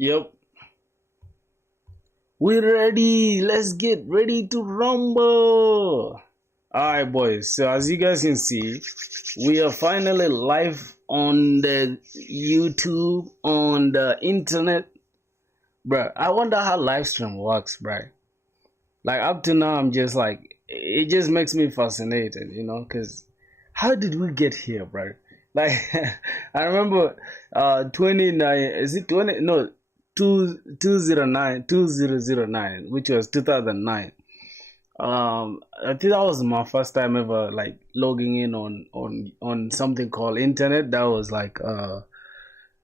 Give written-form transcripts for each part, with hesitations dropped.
Yep. We're ready. Let's get ready to rumble. Alright, boys. So, as you guys can see, we are finally live on the YouTube, on the internet. Bruh, I wonder how live stream works, bruh. Like, up to now, I'm just like, it just makes me fascinated, because how did we get here, bruh? Like, I remember 29, is it 20? No, 2009, which was 2009. I think that was my first time ever like logging in on something called internet. That was like that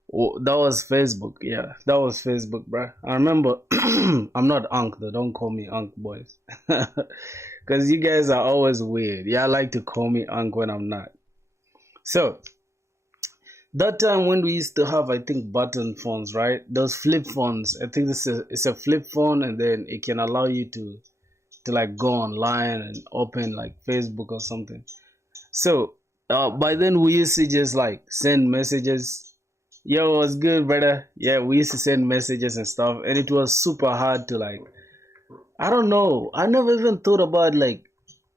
was Facebook. Yeah, that was Facebook, bruh. I remember. I'm not Unc though. Don't call me Unc, boys, because you guys are always weird. Yeah, I like to call me Unc when I'm not. So that time when we used to have, I think, button phones, right? Those flip phones. I think it's a flip phone, and then it can allow you to like go online and open like Facebook or something. So by then we used to just like send messages. Yo, what's good, brother? Yeah, we used to send messages and stuff, and it was super hard to like. I don't know. I never even thought about like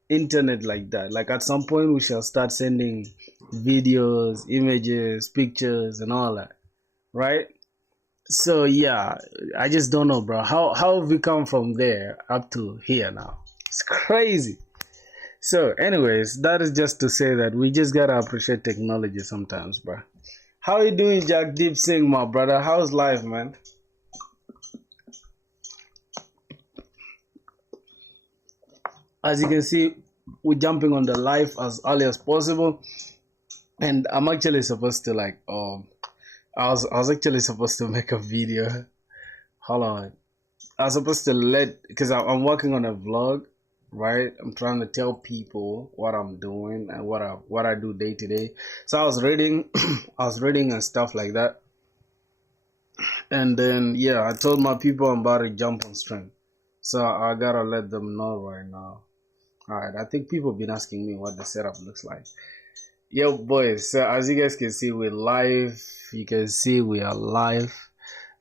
internet like that. Like at some point we shall start sending videos, images, pictures, and all that, right? So yeah, I just don't know, bro. How have we come from there up to here now? It's crazy. So, anyways, that is just to say that we just gotta appreciate technology sometimes, bro. How are you doing, Jack Deep Singh, my brother? How's life, man? As you can see, we're jumping on the live as early as possible, and I'm actually supposed to like I was actually supposed to make a video. Hold on. I was supposed to because I'm working on a vlog, right? I'm trying to tell people what I'm doing and what I do day to day. So I was reading, I was reading and stuff like that. And then yeah, I told my people I'm about to jump on stream. So I gotta let them know right now. Alright, I think people have been asking me what the setup looks like. Yo, boys, so as you guys can see, we're live. You can see we are live.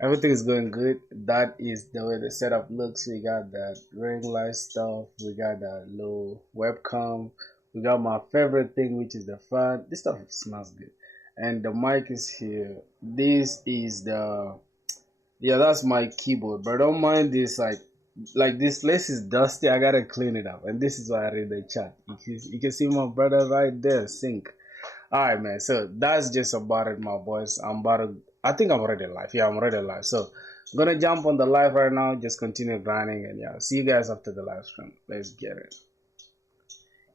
Everything is going good. That is the way the setup looks. We got that ring light stuff. We got that low webcam. We got my favorite thing, which is the fan. This stuff smells good. And the mic is here. This is that's my keyboard. But don't mind this, like this place is dusty. I gotta clean it up. And this is why I read the chat. You can see my brother right there, Sync. Alright, man, so that's just about it, my boys. I think I'm already live. Yeah, I'm already live. So I'm gonna jump on the live right now, just continue grinding, and yeah, see you guys after the live stream. Let's get it.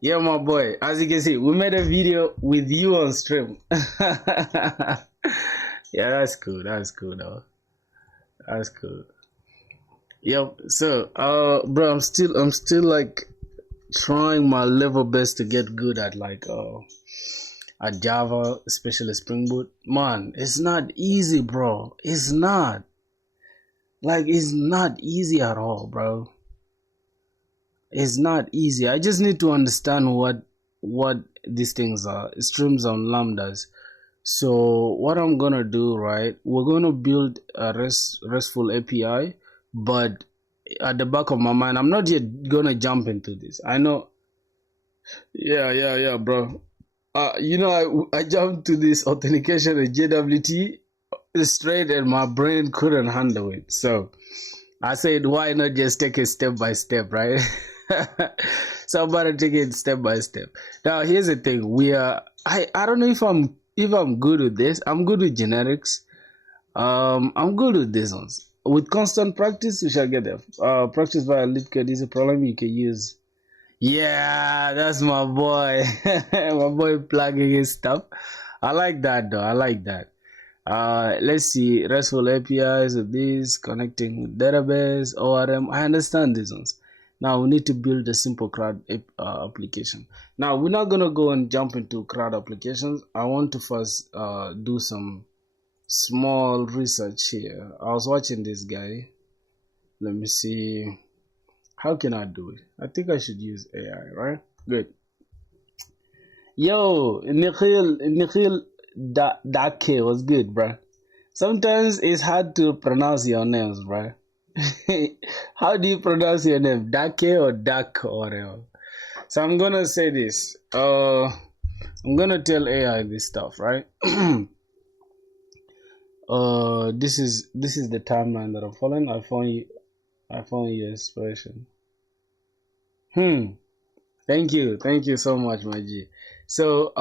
Yeah, my boy, as you can see, we made a video with you on stream. Yeah, that's cool. That's cool though. That's cool. Yep. So bro, I'm still like trying my level best to get good at like at Java, especially Spring Boot. Man, it's not easy, bro. It's not. Like, it's not easy at all, bro. It's not easy. I just need to understand what these things are. Streams and lambdas. So what I'm gonna do, right? We're gonna build a RESTful API, but at the back of my mind, I'm not yet gonna jump into this. I know. Yeah, bro. I jumped to this authentication at JWT straight, and my brain couldn't handle it. So I said, why not just take it step by step, right? So I'm about to take it step by step. Now, here's the thing: I don't know if I'm good with this. I'm good with generics. I'm good with these ones. With constant practice, we shall get there. Practice via lead code is a problem you can use. Yeah, that's my boy. My boy plugging his stuff. I like that though. I like that. Let's see. RESTful APIs of this, connecting with database, ORM. I understand these ones. Now we need to build a simple CRUD application. Now we're not gonna go and jump into CRUD applications. I want to first do some small research here. I was watching this guy. Let me see. How can I do it? I think I should use AI, right? Good. Yo, Nikhil Dake was good, bruh. Sometimes it's hard to pronounce your names, bro. How do you pronounce your name? Dake or Dak or whatever? So I'm gonna say this. I'm gonna tell AI this stuff, right? This is the timeline that I'm following. I found your expression. Thank you so much, my G. So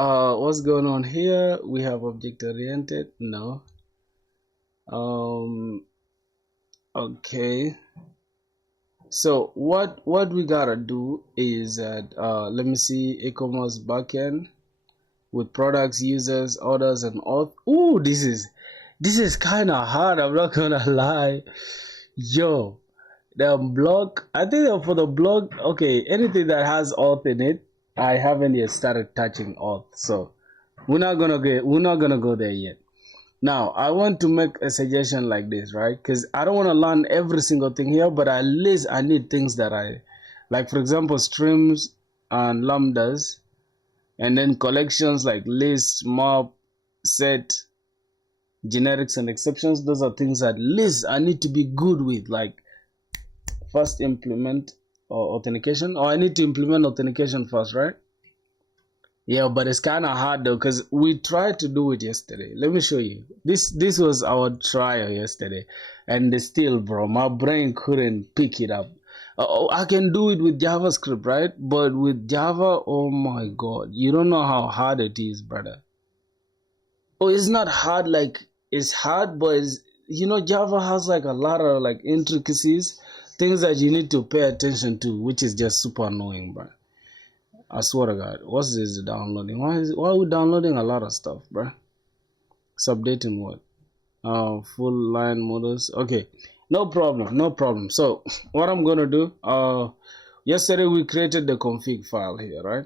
what's going on here? We have object oriented. No. Okay. So what we gotta do is that let me see e-commerce backend with products, users, orders, and auth. Ooh, this is kind of hard. I'm not gonna lie. Yo, the blog. I think for the blog, okay, anything that has auth in it, I haven't yet started touching auth, so we're not gonna go there yet. Now, I want to make a suggestion like this, right? Because I don't want to learn every single thing here, but at least I need things that I like, for example, streams and lambdas, and then collections like list, map, set, generics, and exceptions. Those are things at least I need to be good with, like first implement or authentication, or I need to implement authentication first, right? Yeah, but it's kind of hard though, because we tried to do it yesterday. Let me show you. This was our trial yesterday, and still, bro, my brain couldn't pick it up. I can do it with JavaScript, right? But with Java, oh my God, you don't know how hard it is, brother. Oh, it's not hard, like it's hard, but Java has like a lot of like intricacies, things that you need to pay attention to, which is just super annoying, bro. I swear to God, what's this downloading? Why are we downloading a lot of stuff, bro? It's updating what? Full line models. Okay, no problem. So what I'm gonna do? Yesterday we created the config file here, right?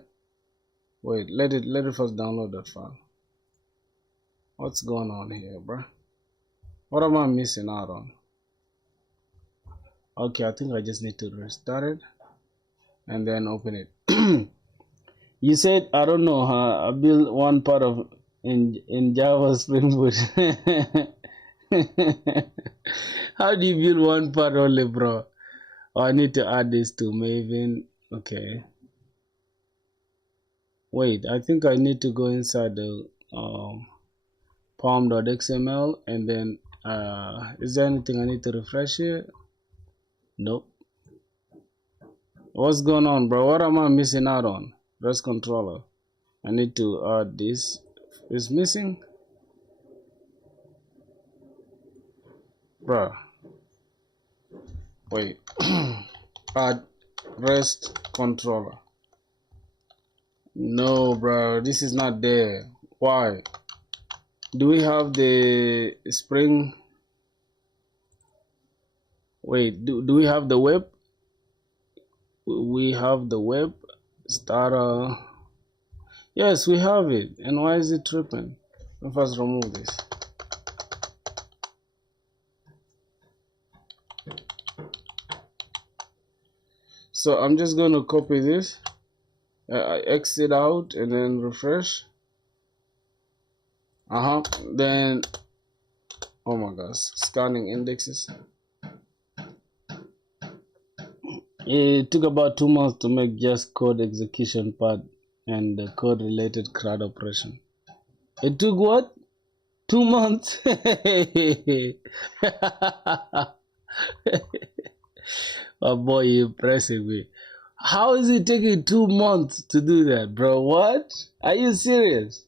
Wait, let it first download that file. What's going on here, bro? What am I missing out on? Okay, I think I just need to restart it and then open it. You said, I don't know, I built one part of in Java Spring Boot. How do you build one part only, bro? Oh, I need to add this to Maven. Okay. Wait, I think I need to go inside the pom.xml and then is there anything I need to refresh here? Nope. What's going on, bro? What am I missing out on? REST controller. I need to add this. It's missing, bro. Wait. Add REST controller. No, bro, this is not there. Why? Do we have the Spring? Wait, do we have the web? We have the web starter. Yes, we have it. And why is it tripping? Let me first remove this. So I'm just going to copy this. I exit out and then refresh. Then, oh my gosh, scanning indexes. It took about 2 months to make just code execution part and the code related CRUD operation. It took what? 2 months? Oh boy, you're impressing me. How is it taking 2 months to do that, bro? What? Are you serious?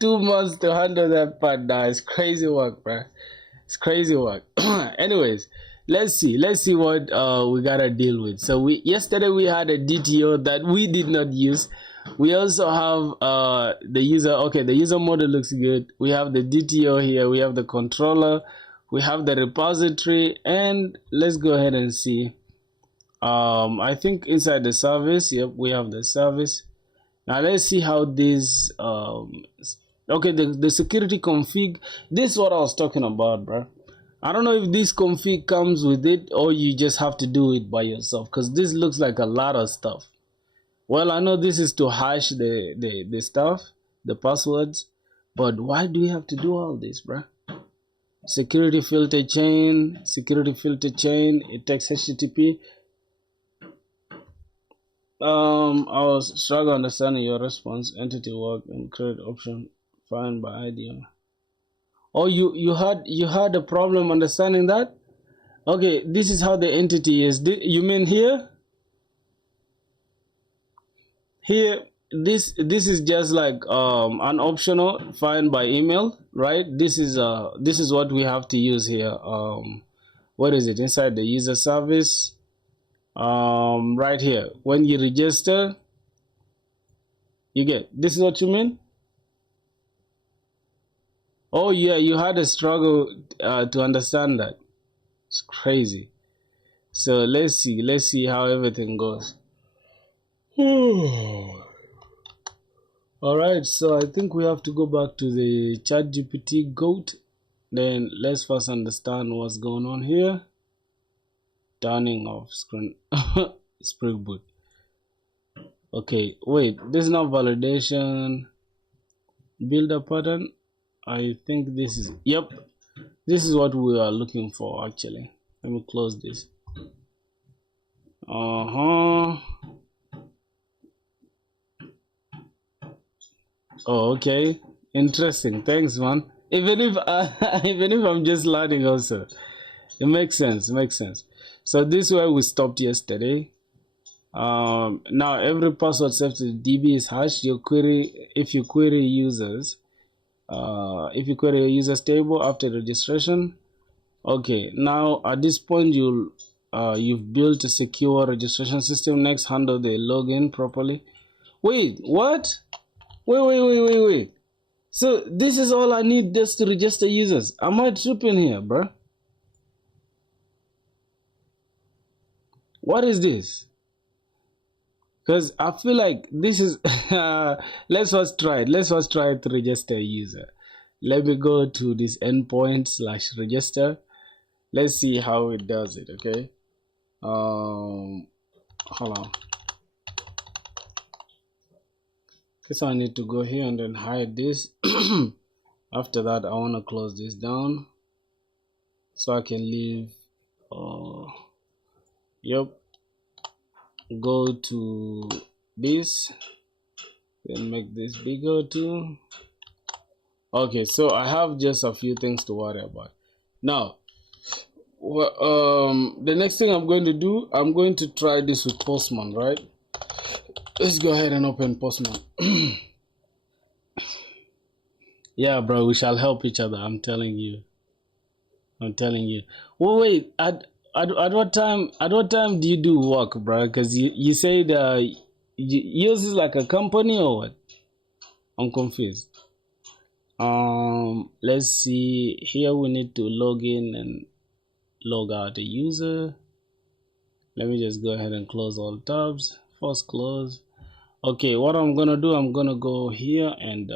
2 months to handle that part now. It's crazy work, bro. It's crazy work. Anyways, let's see what we gotta deal with. So yesterday we had a DTO that we did not use. We also have the user. Okay, the user model looks good. We have the DTO here. We have the controller. We have the repository, and let's go ahead and see. I think inside the service, yep, we have the service. Now let's see how this okay, the security config. This is what I was talking about, bro. I don't know if this config comes with it or you just have to do it by yourself, because this looks like a lot of stuff. Well, I know this is to hash the stuff, the passwords, But why do we have to do all this, bruh? Security filter chain, it takes HTTP. I was struggling understanding your response. Entity work and create option find by ID. Oh, you had a problem understanding that? Okay, this is how the entity is. You mean here? Here, this is just like an optional find by email, right? This is what we have to use here. What is it inside the user service? Right here, when you register, you get this is what you mean. Oh yeah, you had a struggle to understand that. It's crazy. So let's see how everything goes. All right, so I think we have to go back to the ChatGPT GOAT. Then let's first understand what's going on here. Turning off screen. SpringBoot. Okay, wait, this is not validation. Build a pattern. I think this is, yep, this is what we are looking for actually. Let me close this. Oh, okay, interesting. Thanks, man. Even if I'm just learning also, it makes sense. So this is where we stopped yesterday. Now every password set to DB is hashed. Your query, if you query users, if you query a user's table after registration. Okay, now at this point you've built a secure registration system. Next, handle the login properly. Wait, what? Wait. So this is all I need just to register users. Am I tripping here, bro? What is this? Because I feel like this is let's first try it. Let's first try to register a user. Let me go to this endpoint /register. Let's see how it does it. Okay. Hold on. Okay, so I need to go here and then hide this. After that, I want to close this down so I can leave. Yep. Go to this, then make this bigger too. Okay, so I have just a few things to worry about now. The next thing I'm going to do, I'm going to try this with Postman, right? Let's go ahead and open Postman. Yeah, bro, we shall help each other. I'm telling you. Well, wait, at what time do you do work, bro? Because you said yours is like a company or what? I'm confused. Let's see here. We need to log in and log out the user. Let me just go ahead and close all tabs. First close. Okay, what I'm gonna do, I'm gonna go here and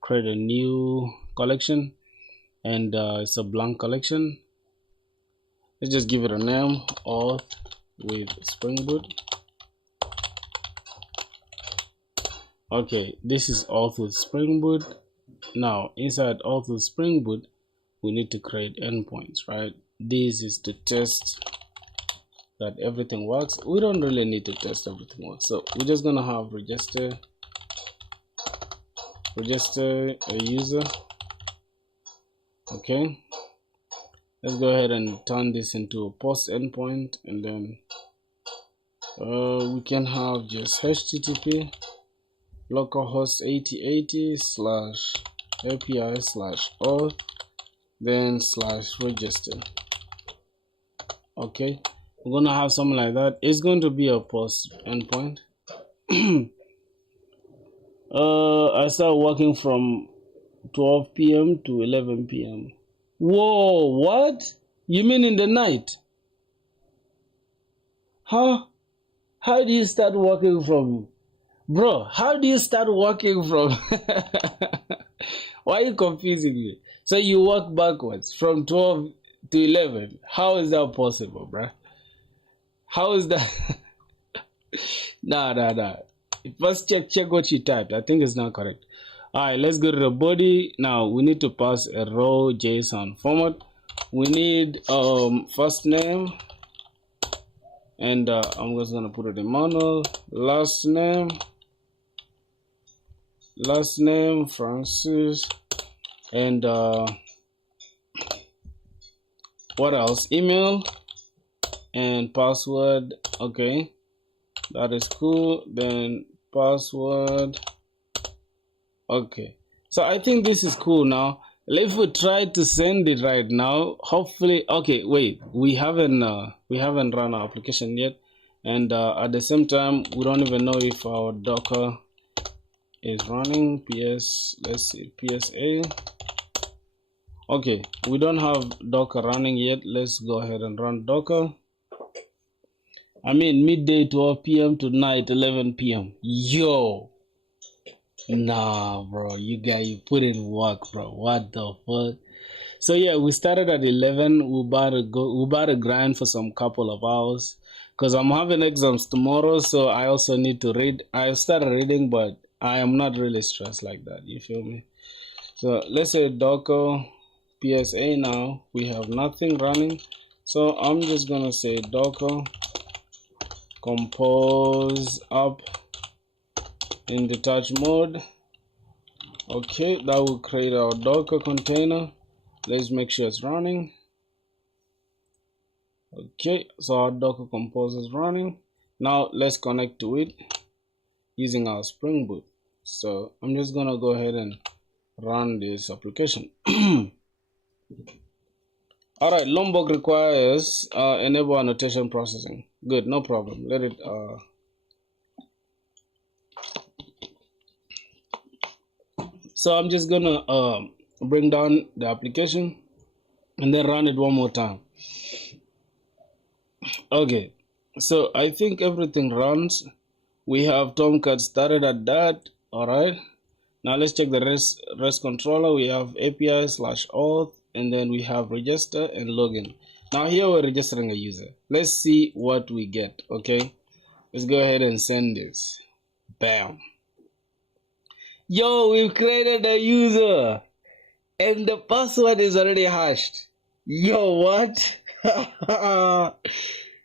create a new collection, and it's a blank collection. Let's just give it a name, auth with SpringBoot. Okay, this is auth with SpringBoot. Now inside auth with SpringBoot, we need to create endpoints, right? This is to test that everything works. We don't really need to test everything works, so we're just gonna have register a user. Okay, let's go ahead and turn this into a post endpoint, and then we can have just http localhost 8080/API/auth then /register. Okay, we're gonna have something like that. It's going to be a post endpoint. I start working from 12 p.m. to 11 p.m. Whoa, what? You mean in the night? Huh? How do you start working from? Bro, how do you start working from? Why are you confusing me? So you work backwards from 12 to 11. How is that possible, bro? How is that? Nah. First check what you typed. I think it's not correct. All right, let's go to the body. Now we need to pass a raw JSON format. We need first name, and I'm just gonna put it in manual. Last name Francis, and what else? Email and password. Okay, that is cool. Then password. Okay, so I think this is cool now. If we try to send it right now, hopefully, okay, wait, we haven't run our application yet, and at the same time, we don't even know if our Docker is running. Let's see, PSA. Okay, we don't have Docker running yet. Let's go ahead and run Docker. I mean, midday 12 p.m. to night 11 p.m. Yo. Nah, bro, you put in work, bro. What the fuck? So yeah, we started at 11. We about to grind for some couple of hours, cause I'm having exams tomorrow. So I also need to read. I started reading, but I am not really stressed like that. You feel me? So let's say Docker PSA now. We have nothing running, so I'm just gonna say Docker compose up in detach mode. Okay, that will create our Docker container. Let's make sure it's running. Okay, so our Docker compose is running. Now let's connect to it using our SpringBoot. So I'm just gonna go ahead and run this application. All right, Lombok requires enable annotation processing. Good, no problem. Let it So I'm just gonna bring down the application and then run it one more time. Okay, so I think everything runs. We have Tomcat started at that. All right, now let's check the REST controller. We have API/auth, and then we have register and login. Now here we're registering a user. Let's see what we get. Okay, let's go ahead and send this. Bam. Yo, we've created a user and the password is already hashed. Yo, what?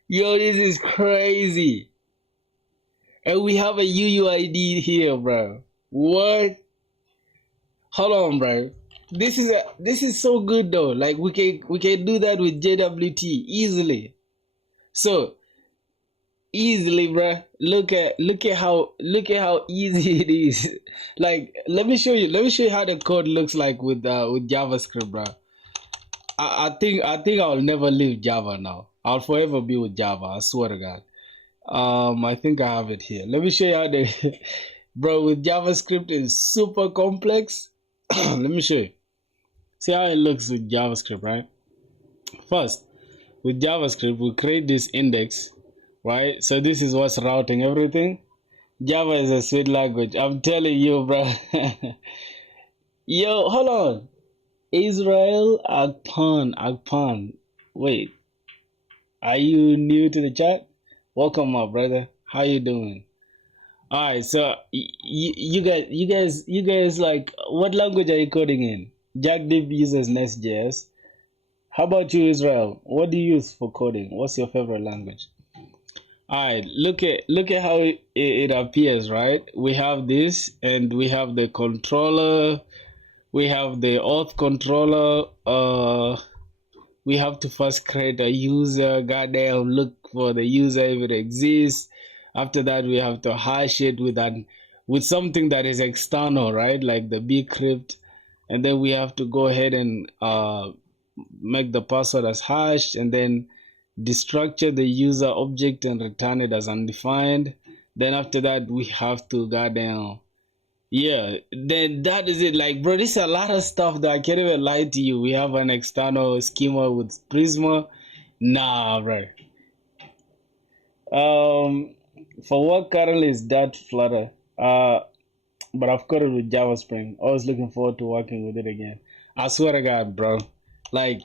Yo, this is crazy. And we have a UUID here, bro. What? Hold on, bro. This is so good though. Like we can do that with JWT easily. So easily, bro. Look at how easy it is. Like let me show you how the code looks like with JavaScript, bro. I think I'll never leave Java now. I'll forever be with Java. I swear to God. I think I have it here. Let me show you how the bro with JavaScript is super complex. Let me show you. See how it looks with JavaScript, right? First, with JavaScript, we create this index, right? So this is what's routing everything. Java is a sweet language. I'm telling you, bro. Yo, hold on. Israel Agpan. Wait, are you new to the chat? Welcome, my brother. How you doing? All right, so you guys, like, what language are you coding in? JackDeep uses Nest.js. How about you, Israel? What do you use for coding? What's your favorite language? All right, look at how it appears, right? We have this, and we have the controller. We have the auth controller. We have to first create a user. Goddamn, look for the user if it exists. After that, we have to hash it with something that is external, right? Like the bcrypt. And then we have to go ahead and make the password as hashed, and then destructure the user object and return it as undefined. Then after that, we have to goddamn, yeah, then that is it. Like, bro, this is a lot of stuff that I can't even lie to you. We have an external schema with Prisma. Nah, bro. For work currently is that Flutter. But I've got it with Java Spring. Always looking forward to working with it again. I swear to God, bro. Like,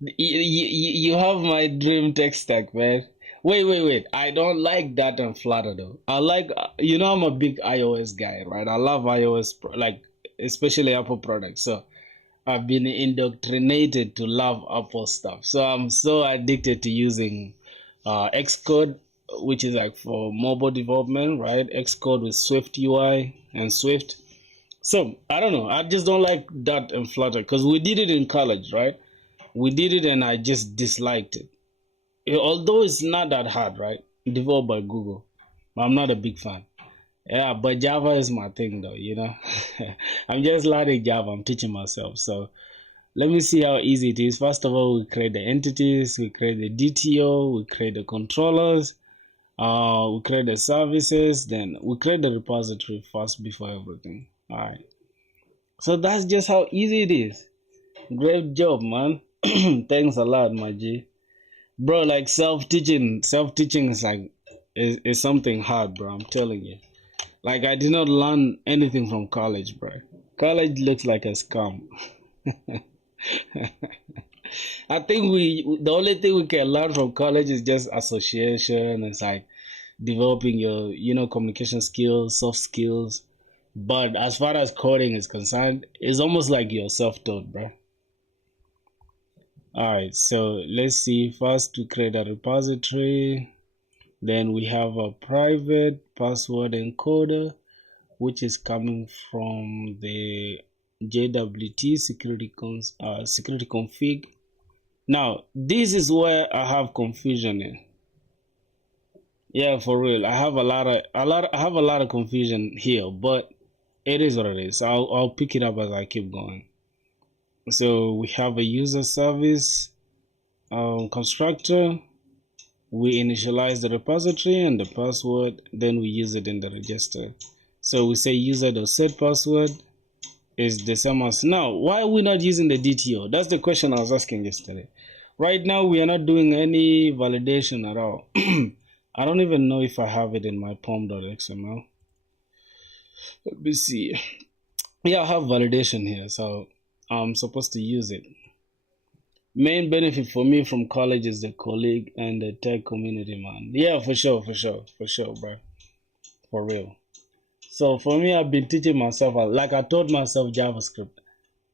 you have my dream tech stack, man. Wait. I don't like that and Flutter though. I like, I'm a big iOS guy, right? I love iOS. Like, especially Apple products. So I've been indoctrinated to love Apple stuff. So I'm so addicted to using Xcode, which is like for mobile development, right? Xcode with Swift UI and Swift. So I don't know. I just don't like Dart and Flutter because we did it in college, right? We did it and I just disliked it. Although it's not that hard, right? Developed by Google, but I'm not a big fan. Yeah, but Java is my thing though, you know. I'm just learning Java. I'm teaching myself. So let me see how easy it is. First of all, we create the entities, we create the DTO, we create the controllers, we create the services, then we create the repository first before everything. All right. So that's just how easy it is. Great job, man. Thanks a lot, my G. Bro, like self-teaching is like is something hard, bro. I'm telling you. Like I did not learn anything from college, bro. College looks like a scam. I think the only thing we can learn from college is just association. It's like developing your, communication skills, soft skills. But as far as coding is concerned, it's almost like you're self-taught, bro. All right, so let's see. First, to create a repository. Then we have a private password encoder, which is coming from the JWT security config. Now, this is where I have confusion in. Yeah, for real. I have a lot of confusion here, but it is what it is. I'll pick it up as I keep going. So we have a user service constructor. We initialize the repository and the password, then we use it in the register. So we say user.setPassword is the same as now. Why are we not using the DTO? That's the question I was asking yesterday. Right now we are not doing any validation at all. I don't even know if I have it in my pom.xml. Let me see. Yeah, I have validation here, so I'm supposed to use it. Main benefit for me from college is the colleague and the tech community, man. Yeah, for sure, bro. For real. So for me, I've been teaching myself, like I taught myself JavaScript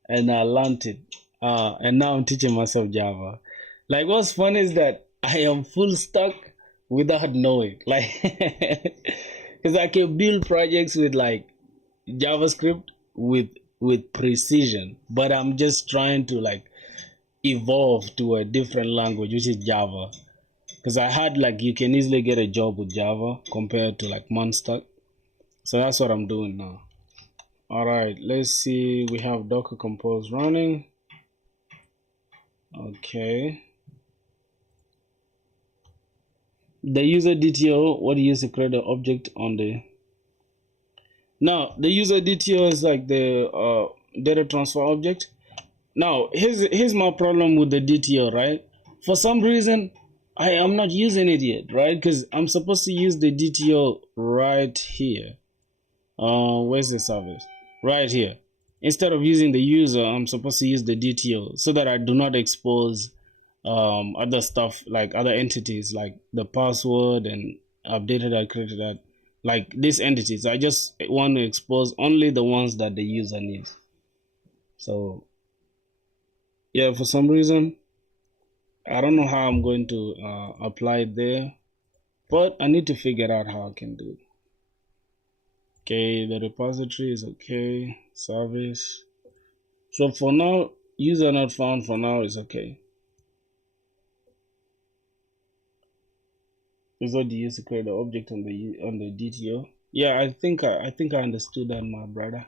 and I learned it. And now I'm teaching myself Java. Like what's funny is that I am full stack without knowing. Like, because I can build projects with like JavaScript with precision, but I'm just trying to like evolve to a different language, which is Java, because I heard like you can easily get a job with Java compared to like Monstack. So that's what I'm doing now. All right, let's see. We have Docker Compose running. Okay. The user DTO, what do you use to create an object on the... Now, the user DTO is like the data transfer object. Now, here's my problem with the DTO, right? For some reason, I am not using it yet, right? Because I'm supposed to use the DTO right here. Where's the service? Right here. Instead of using the user, I'm supposed to use the DTO so that I do not expose other stuff, like other entities, like the password and updated I created that. Like these entities, I just want to expose only the ones that the user needs. So yeah, for some reason, I don't know how I'm going to apply it there, but I need to figure out how I can do it. Okay, the repository is okay, service. So for now, user not found for now is okay. Is what you use to create the object on the DTO. Yeah, I think I understood that, my brother.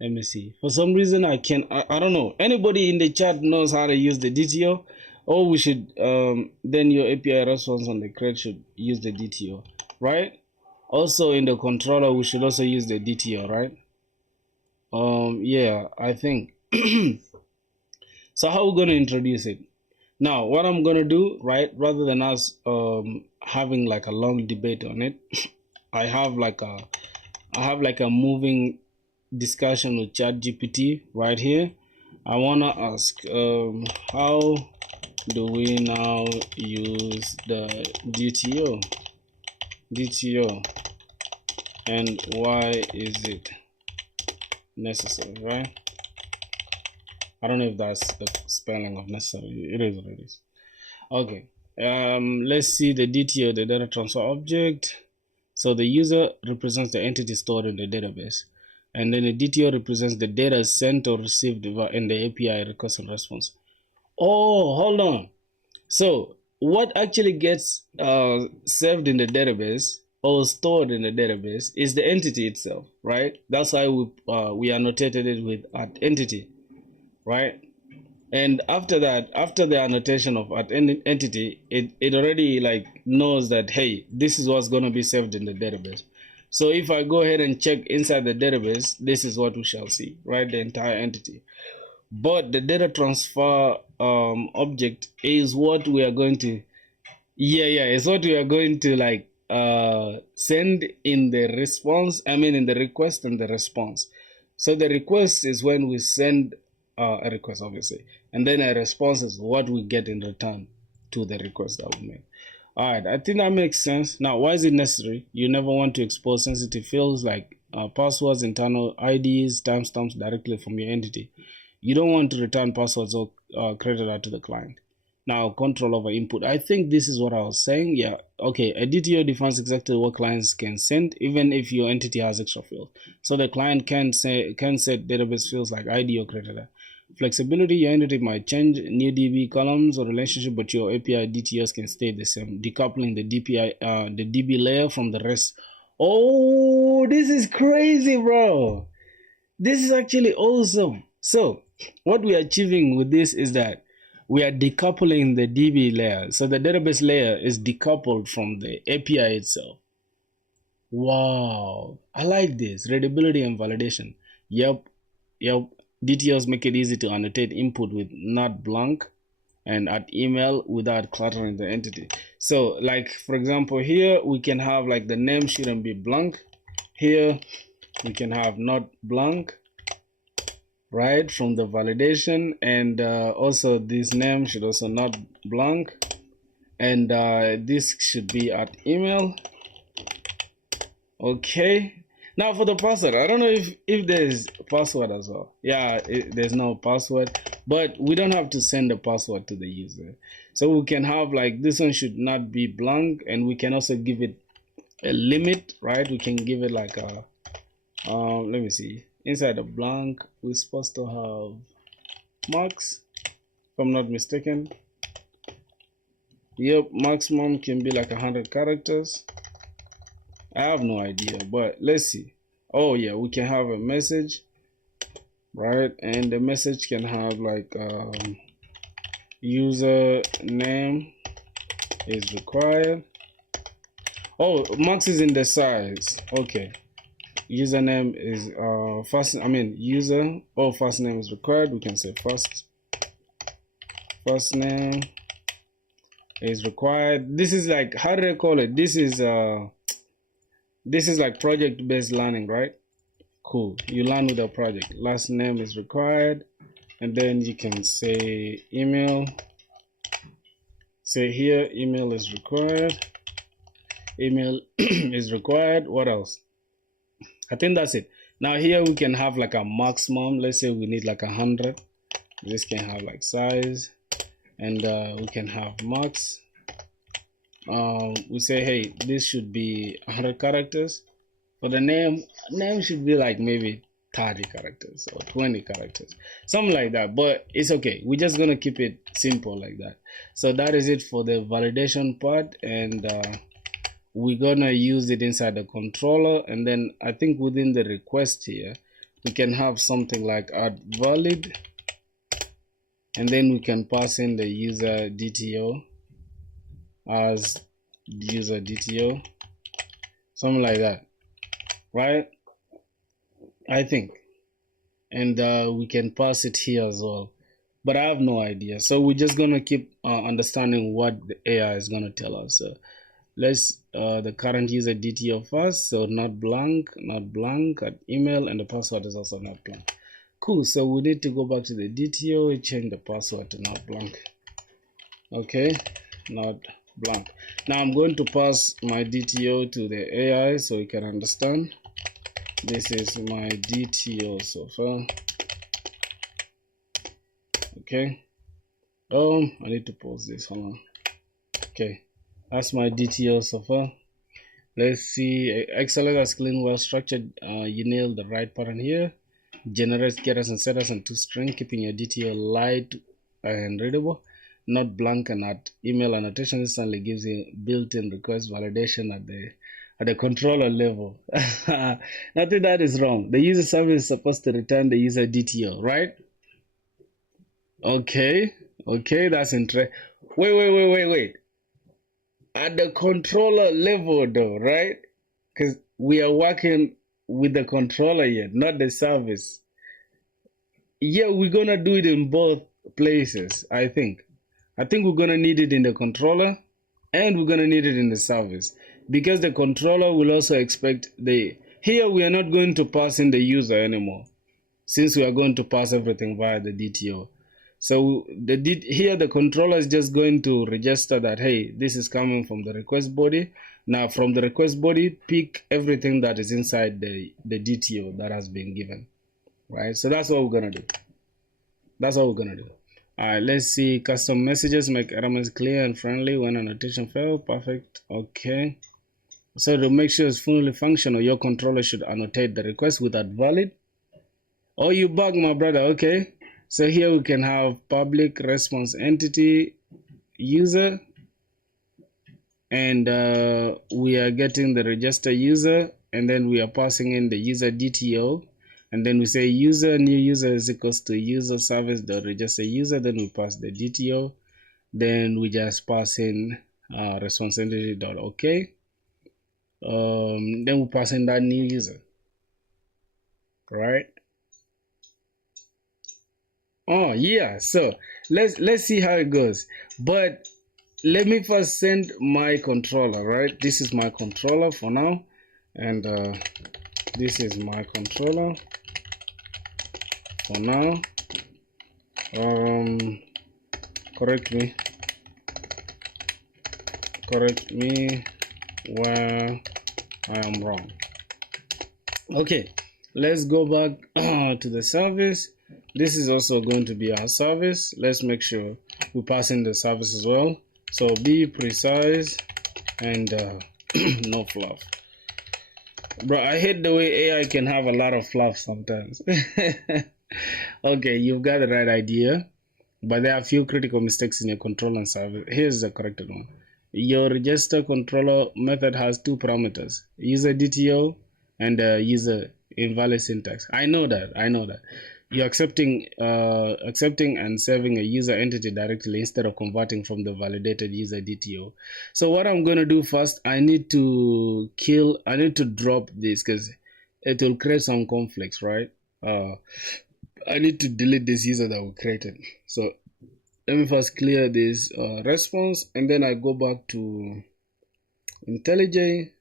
Let me see. For some reason, I don't know. Anybody in the chat knows how to use the DTO? Or we should, then your API response on the crate should use the DTO, right? Also in the controller, we should also use the DTO, right? Yeah, I think. So how are we going to introduce it? Now, what I'm going to do, right, rather than us having like a long debate on it, I have like a moving discussion with ChatGPT right here. I want to ask, how do we now use the DTO, and why is it necessary, right? I don't know if that's the spelling of necessary. It is what it is. Okay. Let's see the DTO, the data transfer object. So the user represents the entity stored in the database, and then the DTO represents the data sent or received in the API request and response. Oh, hold on. So what actually gets saved in the database or stored in the database is the entity itself, right? That's why we annotated it with @entity, right? And after that, after the annotation of @entity, it already like knows that, hey, this is what's going to be saved in the database. So if I go ahead and check inside the database, this is what we shall see, right? The entire entity. But the data transfer object is what we are going to, it's what we are going to like send in the response, in the request and the response. So the request is when we send a request, obviously, and then a response is what we get in return to the request that we made. All right, I think that makes sense. Now, why is it necessary? You never want to expose sensitive fields like passwords, internal IDs, timestamps directly from your entity. You don't want to return passwords or credit out to the client. Now, control over input. I think this is what I was saying. Yeah, okay. A DTO defines exactly what clients can send, even if your entity has extra fields. So the client can set database fields like ID or creditor. Flexibility, your entity might change new DB columns or relationship, but your API DTOs can stay the same, decoupling the DB layer from the rest. Oh, this is crazy, bro. This is actually awesome. So what we are achieving with this is that we are decoupling the DB layer. So the database layer is decoupled from the API itself. Wow, I like this. Readability and validation. Yep. DTOs make it easy to annotate input with not blank and @email without cluttering the entity. So like, for example, here we can have like the name shouldn't be blank. Here we can have not blank, right, from the validation, and also this name should also not blank, and this should be @email. Okay, now for the password, I don't know if there's password as well. Yeah, there's no password, but we don't have to send a password to the user. So we can have like, this one should not be blank, and we can also give it a limit, right? We can give it like a let me see, inside the blank we're supposed to have max, if I'm not mistaken. Yep, maximum can be like 100 characters. I have no idea, but let's see. Oh yeah, we can have a message, right? And the message can have like user name is required. Oh, max is in the size. Okay, username is user or first name is required. We can say first name is required. This is like, how do I call it? This is like project-based learning, right? Cool. You learn with a project. Last name is required, and then you can say email. Say here, email is required. Email is required. What else? I think that's it. Now here we can have like a maximum. Let's say we need like 100. This can have like size, and we can have max. We say, hey, this should be 100 characters. For the name should be like maybe 30 characters or 20 characters, something like that. But it's okay. We're just gonna keep it simple like that. So that is it for the validation part, and we're gonna use it inside the controller. And then I think within the request here, we can have something like @valid, and then we can pass in the user DTO as user DTO, something like that, right? I think, and we can pass it here as well, but I have no idea. So we're just gonna keep understanding what the AI is gonna tell us. So let's the current user DTO first, so not blank @email, and the password is also not blank. Cool. So we need to go back to the DTO, change the password to not blank. Okay, not blank. Now I'm going to pass my DTO to the AI so we can understand. This is my DTO so far. Okay. I need to pause this. Hold on. Okay, that's my DTO so far. Let's see. Excellent as clean, well structured. You nailed the right pattern here. Generate getters and setters and toString, keeping your DTO light and readable, not blank and at email annotation. This only gives you built-in request validation at the controller level. Nothing that is wrong. The user service is supposed to return the user DTO, right? Okay, that's interesting. Wait. At the controller level though, right? Because we are working with the controller yet, not the service. Yeah, we're gonna do it in both places, I think. I think we're gonna need it in the controller and we're gonna need it in the service, because the controller will also expect here we are not going to pass in the user anymore, since we are going to pass everything via the DTO. So here the controller is just going to register that, hey, this is coming from the request body. Now from the request body, pick everything that is inside the DTO that has been given, right? So that's what we're gonna do. All right, let's see. Custom messages, make elements clear and friendly when annotation fail. Perfect. Okay. So to make sure it's fully functional, your controller should annotate the request with @valid. Oh, you bug, my brother. Okay. So here we can have public response entity user, and we are getting the register user, and then we are passing in the user DTO, and then we say user new user is equals to user service the register user, then we pass the DTO, then we just pass in response entity dot okay, then we pass in that new user, right? Oh yeah, so let's see how it goes. But let me first send my controller, right? This is my controller for now, and this is my controller for now. Correct me where I am wrong. Okay, let's go back to the service. This is also going to be our service. Let's make sure we pass in the service as well. So be precise and no fluff. Bro, I hate the way AI can have a lot of fluff sometimes. Okay, you've got the right idea, but there are a few critical mistakes in your control and service. Here's the corrected one. Your register controller method has two parameters, user DTO and user invalid syntax. I know that. You're accepting and saving a user entity directly instead of converting from the validated user DTO. So what I'm going to do first, I need to drop this because it will create some conflicts, right? I need to delete this user that we created. So let me first clear this response, and then I go back to IntelliJ.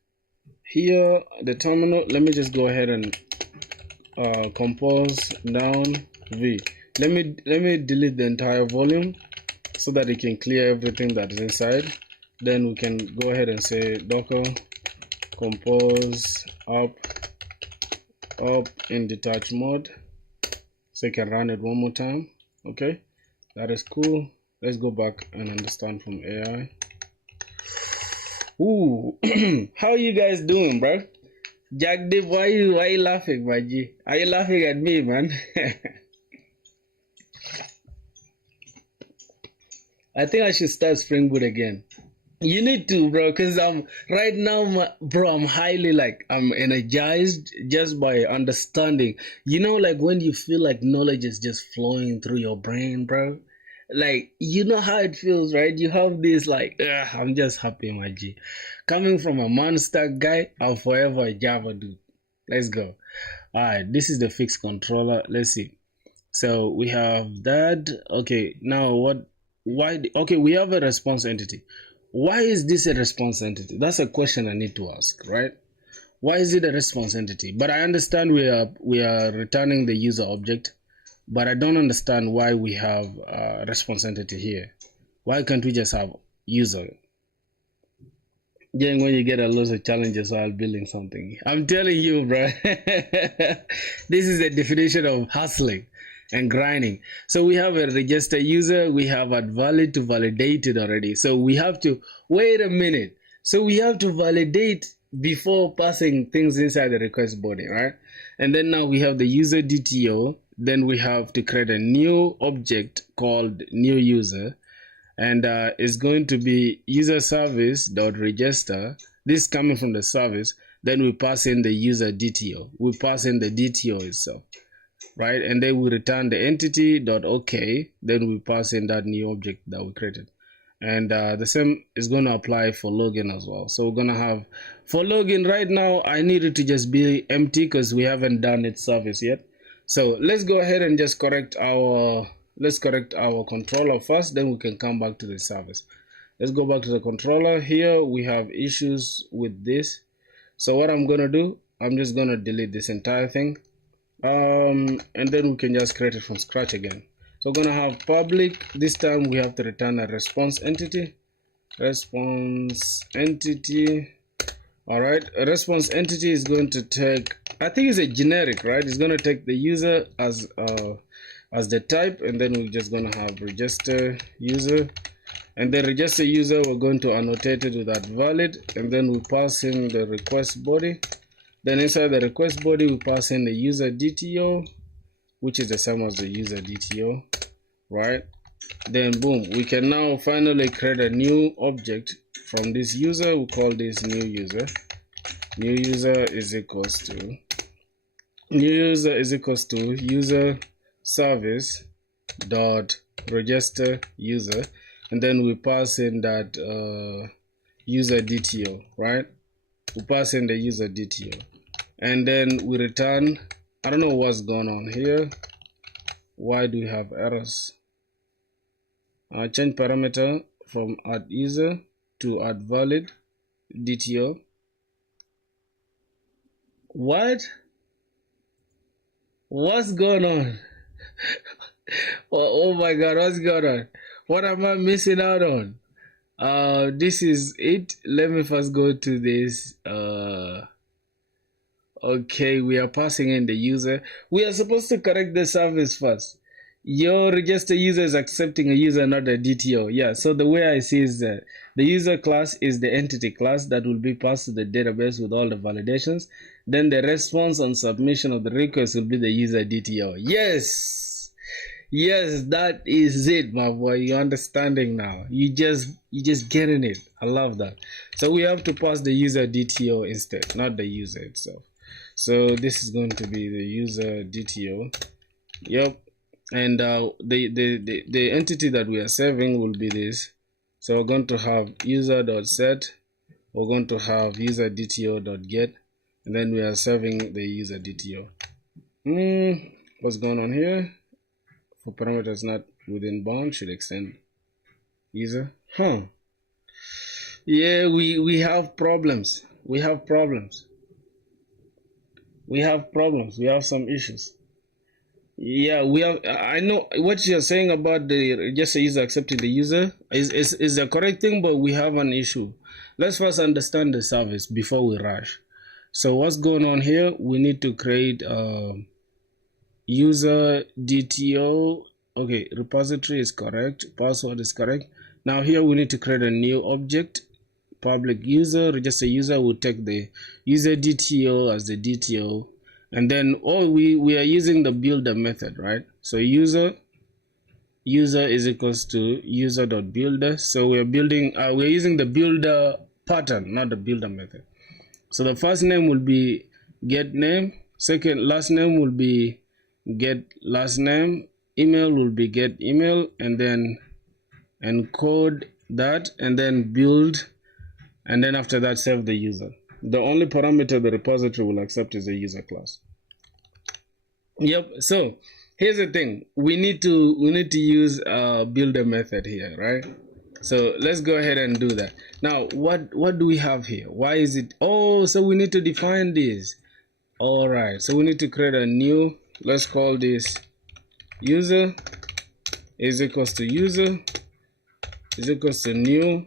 Here, the terminal, let me just go ahead and compose down V. Let me delete the entire volume so that it can clear everything that is inside. Then we can go ahead and say docker compose up in detached mode, so you can run it one more time. Okay, that is cool. Let's go back and understand from AI. Ooh, how you guys doing, bro? Jack Dip, why you laughing, my G? Are you laughing at me, man? I think I should start SpringBoot again. You need to, bro, because I'm right now, I'm highly I'm energized just by understanding. You know, like when you feel like knowledge is just flowing through your brain, bro. Like, you know how it feels, right? You have this I'm just happy, my G. Coming from a monster guy, I'm forever a Java dude. Let's go. All right, this is the fixed controller. Let's see. So we have that. Okay, now okay, we have a response entity. Why is this a response entity? That's a question I need to ask, right? Why is it a response entity? But I understand we are returning the user object. But I don't understand why we have a response entity here. Why can't we just have user? Gang, when you get a lot of challenges while building something, I'm telling you, bro. This is the definition of hustling and grinding. So we have a register user, we have add valid to validate it already. So we have to wait a minute. So we have to validate before passing things inside the request body, right? And then now we have the user DTO. Then we have to create a new object called new user, and it's going to be user service dot register. This is coming from the service. Then we pass in the user DTO. We pass in the DTO itself, right? And then we return the entity dot OK. Then we pass in that new object that we created. And the same is going to apply for login as well. So we're going to have for login right now, I need it to just be empty because we haven't done its service yet. So let's go ahead and just correct our controller first, then we can come back to the service. Let's go back to the controller. Here we have issues with this. So what I'm gonna do, I'm just gonna delete this entire thing, and then we can just create it from scratch again. So we're gonna have public. This time we have to return a response entity. All right, a response entity is going to take, I think it's a generic, right? It's going to take the user as the type, and then we're just going to have register user, and then register user, we're going to annotate it with that valid, and then we pass in the request body. Then inside the request body, we pass in the user DTO, which is the same as the user DTO, right? Then boom, we can now finally create a new object from this user. We call this new user. New user is equals to user service dot register user, and then we pass in that user DTO, right? We pass in the user DTO, and then we return. I don't know what's going on here. Why do we have errors? Change parameter from add user to add valid DTO. What's going on? Oh my god, what's going on? What am I missing out on? This is it. Let me first go to this. Okay, we are passing in the user. We are supposed to correct the service first. Your register user is accepting a user, not a DTO. Yeah, so the way I see is that the user class is the entity class that will be passed to the database with all the validations. Then the response and submission of the request will be the user DTO. Yes, that is it, my boy. You're understanding now. You just getting it. I love that. So we have to pass the user DTO instead, not the user itself. So this is going to be the user DTO. Yep. And the entity that we are saving will be this. So we're going to have user.set, we're going to have user DTO.get, and then we are saving the user DTO. What's going on here? For parameters not within bound, should extend user. Yeah, we have problems. We have some issues. Yeah, we have. I know what you're saying about the just a user accepting the user is the correct thing, but we have an issue. Let's first understand the service before we rush. So what's going on here? We need to create user DTO. Okay, repository is correct, password is correct. Now here we need to create a new object. Public user, register user will take the user DTO as the DTO. And then we are using the builder method, right? So user is equals to user.builder. So we're using the builder pattern, not the builder method. So the first name will be get name, last name will be get last name, email will be get email, and then encode that, and then build, and then after that save the user. The only parameter the repository will accept is the user class. Yep. So here's the thing: we need to use a builder method here, right? So let's go ahead and do that. Now, what do we have here? Why is it? Oh, so we need to define this. All right. So we need to create a new. Let's call this user is equals to user is equals to new.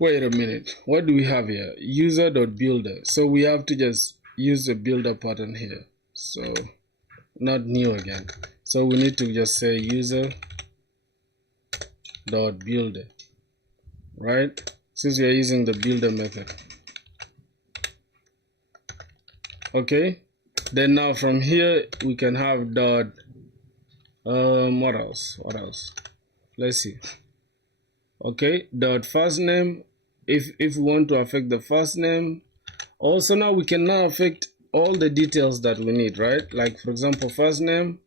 Wait a minute. What do we have here? User.builder. So we have to just use the builder pattern here. So not new again. So we need to just say user.builder, right? Since we are using the builder method. Okay. Then now from here we can have dot what else? Let's see. Okay, dot first name. If we want to affect the first name, also now we can now affect all the details that we need, right? Like for example, first name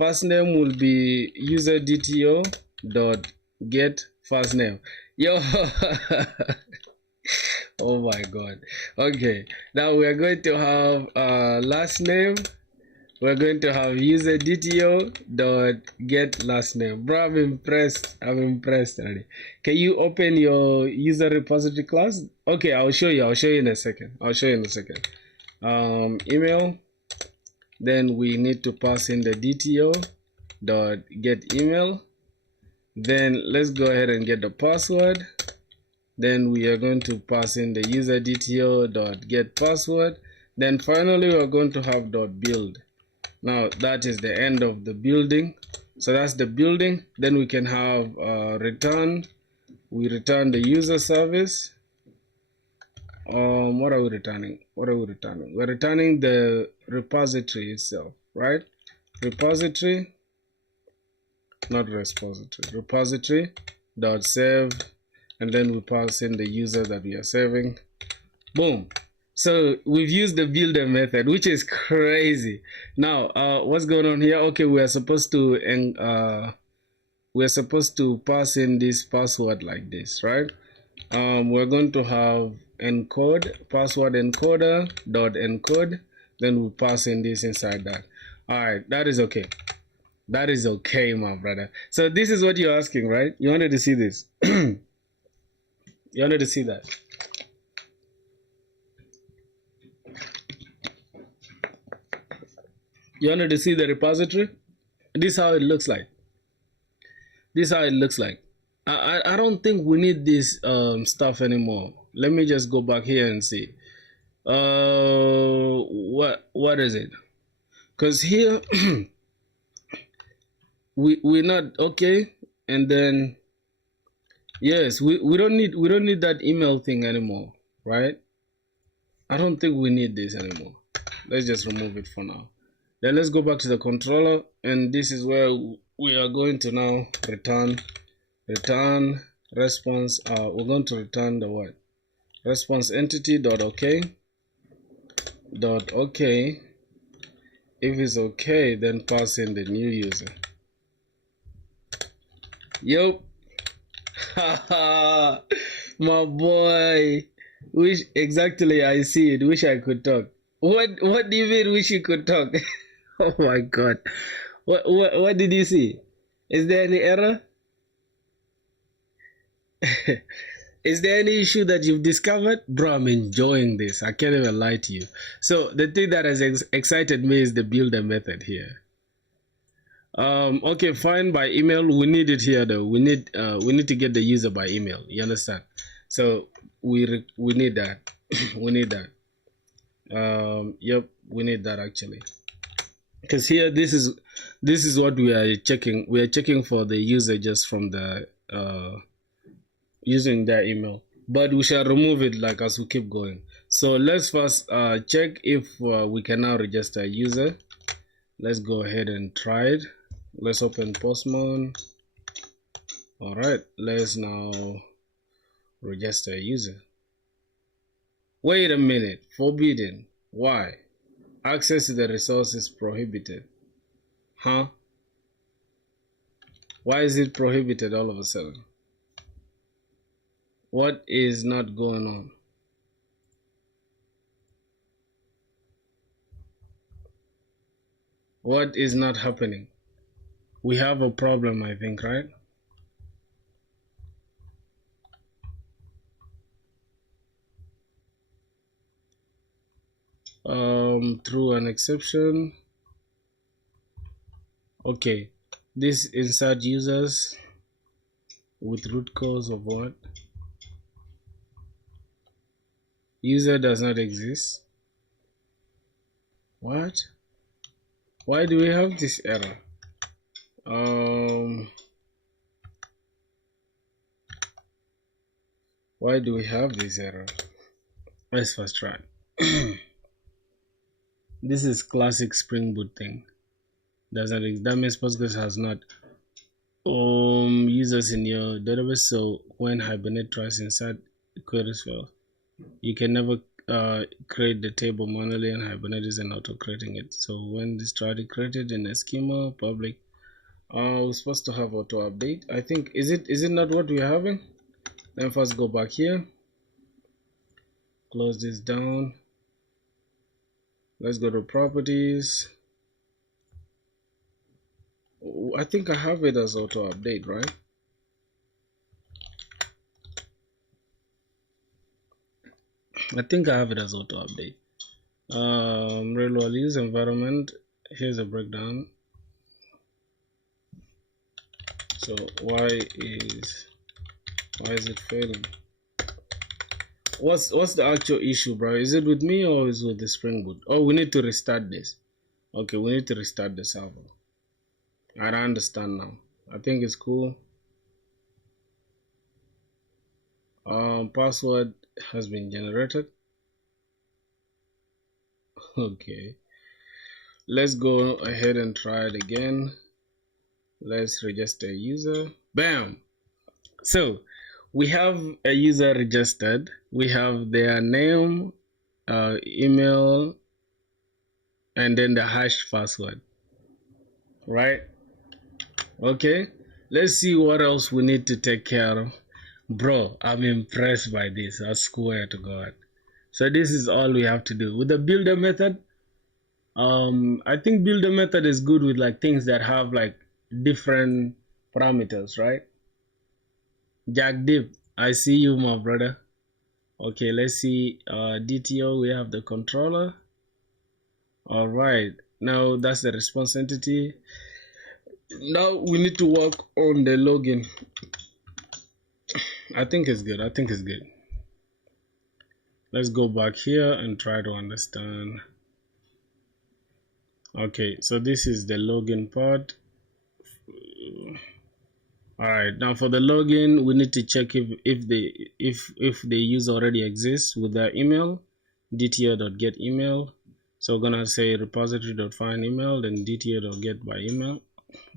will be user DTO dot get first name. Yo. Oh my god. Okay, now we are going to have last name. We're going to have user DTO dot get last name. Bro, I'm impressed already. Can you open your user repository class? Okay, I'll show you in a second. Email. Then we need to pass in the DTO dot get email. Then let's go ahead and get the password. Then we are going to pass in the user DTO dot get password. Then finally we are going to have dot build. Now that is the end of the building. So that's the building. Then we can have return. We return the user service. What are we returning? We're returning the repository itself, right? Repository, not repository. Repository dot save, and then we pass in the user that we are saving. Boom. So we've used the builder method, which is crazy. Now, what's going on here? Okay, we are supposed to pass in this password like this, right? We're going to have encode, password encoder dot encode. Then we pass in this inside that. All right, that is okay. That is okay, my brother. So this is what you're asking, right? You wanted to see this. You wanted to see that. You wanted to see the repository? This is how it looks like. I don't think we need this stuff anymore. Let me just go back here and see. What is it? Because here we're not okay, and then yes, we don't need that email thing anymore, right? I don't think we need this anymore. Let's just remove it for now. Then let's go back to the controller, and this is where we are going to now return response. We're going to return the what? Response entity dot okay. If it's okay, then pass in the new user. Yup. My boy. Wish exactly, I see it. Wish I could talk. What do you mean wish you could talk? Oh my god. What did you see? Is there any error? Is there any issue that you've discovered? Bro, I'm enjoying this. I can't even lie to you. So the thing that has excited me is the builder method here. Okay, fine, by email. We need it here though. We need to get the user by email. You understand? So we need that. We need that. Yep, we need that actually. Because here this is what we are checking. We are checking for the user just from the using their email, but we shall remove it like as we keep going. So let's first check if we can now register a user. Let's go ahead and try it. Let's open Postman. All right, let's now register a user. Wait a minute, forbidden. Why? Access to the resource is prohibited. Huh? Why is it prohibited all of a sudden? What is not going on? What is not happening? We have a problem, I think, right? Through an exception. Okay, this insert users with root cause of what? User does not exist. What? Why do we have this error? Why do we have this error? Let's first try. This is classic Spring Boot thing. Doesn't exist. That means Postgres has not users in your database. So when Hibernate tries inside queries file, you can never create the table manually, and Hibernate isn't auto creating it. So when this try to create it in a schema public, we're supposed to have auto update. I think is it not what we're having? Then first go back here, close this down. Let's go to properties. I think I have it as auto update, right? I think I have it as auto update. Real-world use environment. Here's a breakdown. So why is it failing? What's the actual issue, bro? Is it with me or is it with the Spring Boot? Oh, we need to restart this. Okay, we need to restart the server. I don't understand now. I think it's cool. Password has been generated. Okay, let's go ahead and try it again. Let's register a user. Bam! So we have a user registered. We have their name, email, and then the hash password, right? Okay, let's see what else we need to take care of. Bro, I'm impressed by this. I swear to God. So this is all we have to do with the builder method. I think builder method is good with like things that have like different parameters, right? Jack Deep, I see you, my brother. Okay, let's see. DTO, we have the controller. All right, now that's the response entity. Now we need to work on the login. I think it's good. Let's go back here and try to understand. Okay, so this is the login part. All right, now for the login, we need to check if the user already exists with their email, dto.get email. So we're gonna say repository.find email, then dto.get by email,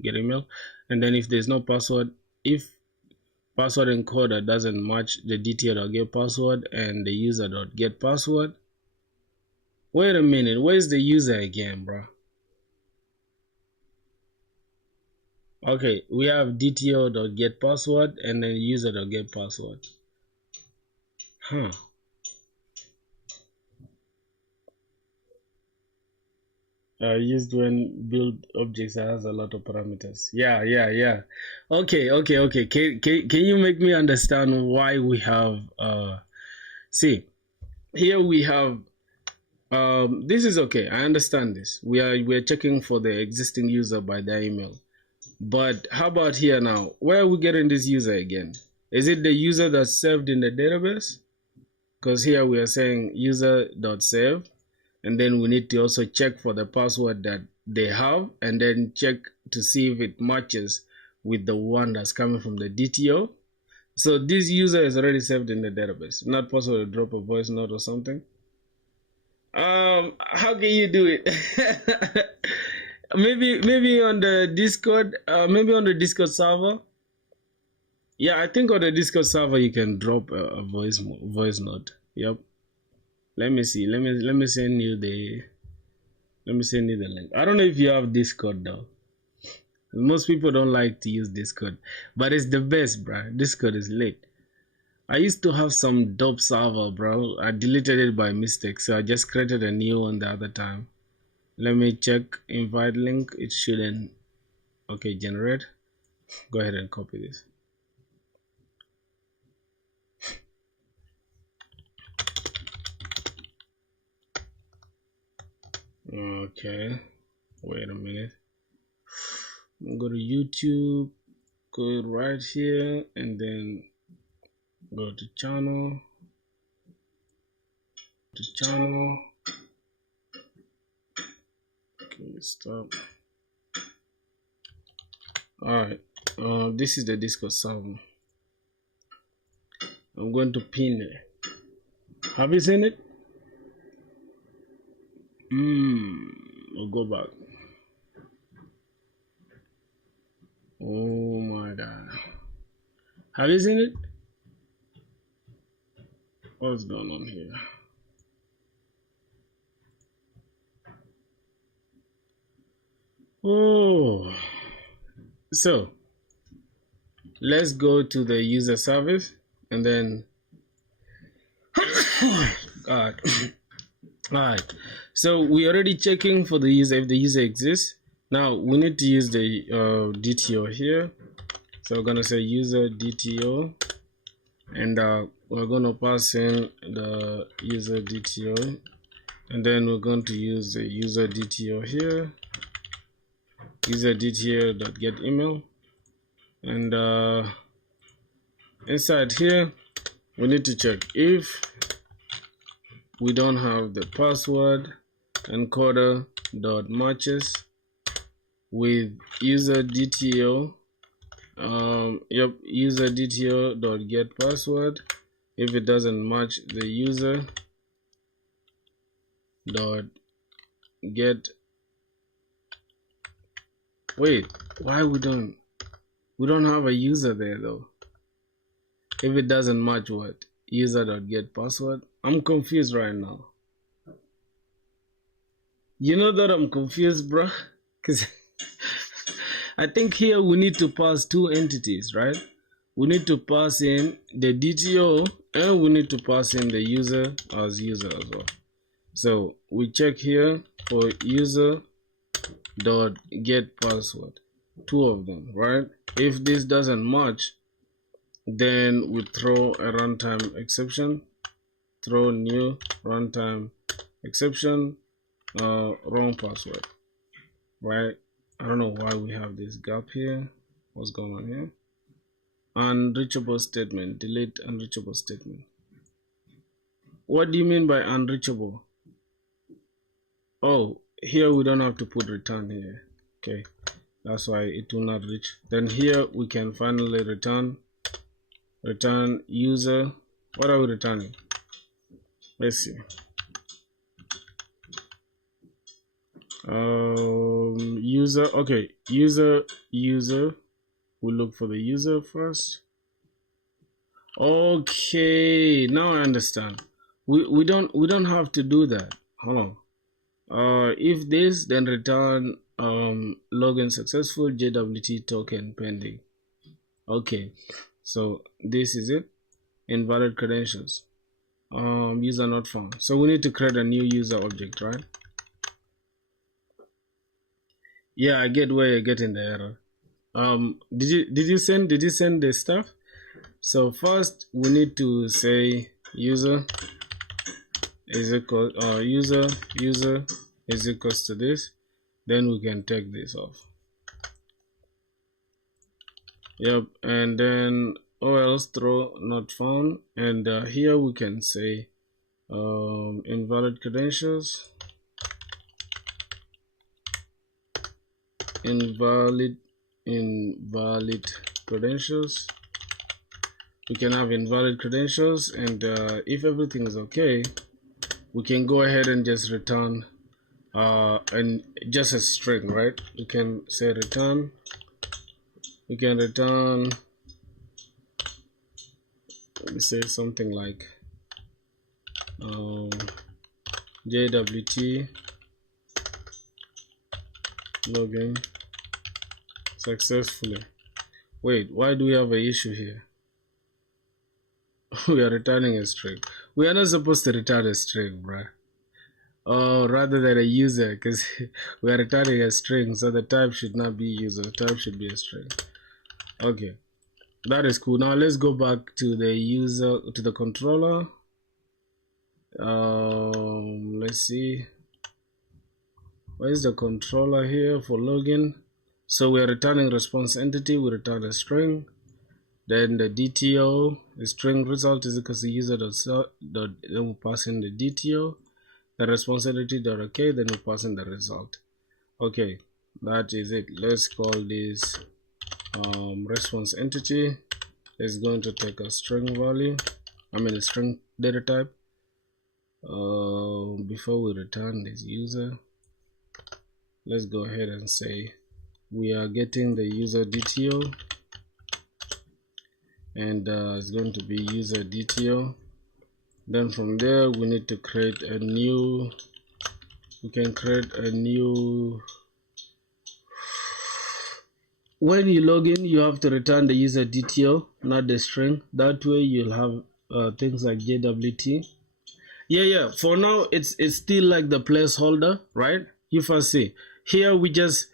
get email, and then if there's no password, if password encoder doesn't match the dto.get password and the user.get password. Wait a minute, where's the user again, bro? Okay, we have dto.get password and then user.get password. Used when build objects that has a lot of parameters. Yeah. Okay. Can you make me understand why we have see here we have this is okay. I understand this. We're checking for the existing user by their email. But how about here now? Where are we getting this user again? Is it the user that's saved in the database? Because here we are saying user.save, and then we need to also check for the password that they have, and then check to see if it matches with the one that's coming from the DTO. So this user is already saved in the database. Not possible to drop a voice note or something. How can you do it? maybe on the Discord, maybe on the Discord server. Yeah, I think on the Discord server you can drop a voice note. Yep. Let me see. Let me send you the link. I don't know if you have Discord though. Most people don't like to use Discord, but it's the best, bro. Discord is lit. I used to have some dope server, bro. I deleted it by mistake, so I just created a new one the other time. Let me check invite link. It shouldn't. Okay, generate. Go ahead and copy this. Okay, wait a minute. Go to YouTube, go right here, and then go to channel. to channel. Okay, stop. Alright, this is the Discord server. I'm going to pin it. Have you seen it? We'll go back. Oh my god. Have you seen it? What's going on here? Oh, so let's go to the user service and then God. Alright, so we already checking for the user if the user exists. Now we need to use the DTO here, so we're gonna say user DTO, and we're gonna pass in the user DTO, and then we're going to use the user DTO here, user DTO.get email, and inside here we need to check if we don't have the password encoder dot matches with user DTO. User DTO dot get password. If it doesn't match the user dot get. Wait, why we don't have a user there though? If it doesn't match what? User dot get password. I'm confused right now. You know that I'm confused, bro? Because I think here we need to pass two entities, right? We need to pass in the DTO and we need to pass in the user as well. So we check here for user dot get password, two of them, right? If this doesn't match, then we throw a runtime exception, throw new runtime exception, wrong password, right? I don't know why we have this gap here. What's going on here? Unreachable statement, delete unreachable statement. What do you mean by unreachable? Oh, here we don't have to put return here. Okay, that's why it will not reach. Then here we can finally return user. What are we returning? Let's see. User. Okay, user. We look for the user first. Okay, now I understand. We don't have to do that. Hold on. If this, then return login successful, JWT token pending. Okay, so this is it. Invalid credentials. User not found. So we need to create a new user object, right? Yeah, I get where you're getting the error. Did you send the stuff? So first we need to say user is equal user is equals to this. Then we can take this off. Yep, and then or else throw not found, and here we can say invalid credentials, invalid credentials. We can have invalid credentials, and if everything is okay, we can go ahead and just return and just a string, right? We can say return. We can return, let me say something like JWT login successfully. Wait, why do we have an issue here? We are returning a string. We are not supposed to return a string, bruh. Oh, rather than a user, because we are returning a string, so the type should not be user, the type should be a string. Okay, that is cool. Now let's go back to the user, to the controller. Let's see, where is the controller here for login? So we are returning response entity, we return a string, Then the DTO, the string result is equal to user then we pass in the DTO, the response entity dot okay, then we pass in the result. Okay, that is it. Let's call this response entity. It's going to take a string value, a string data type. Before we return this user, let's go ahead and say we are getting the user DTO, and it's going to be user DTO. Then from there we need to create a new, we can create a new, when you log in you have to return the user DTO, not the string. That way you'll have things like JWT. Yeah, for now it's still like the placeholder, right? You first see here, we just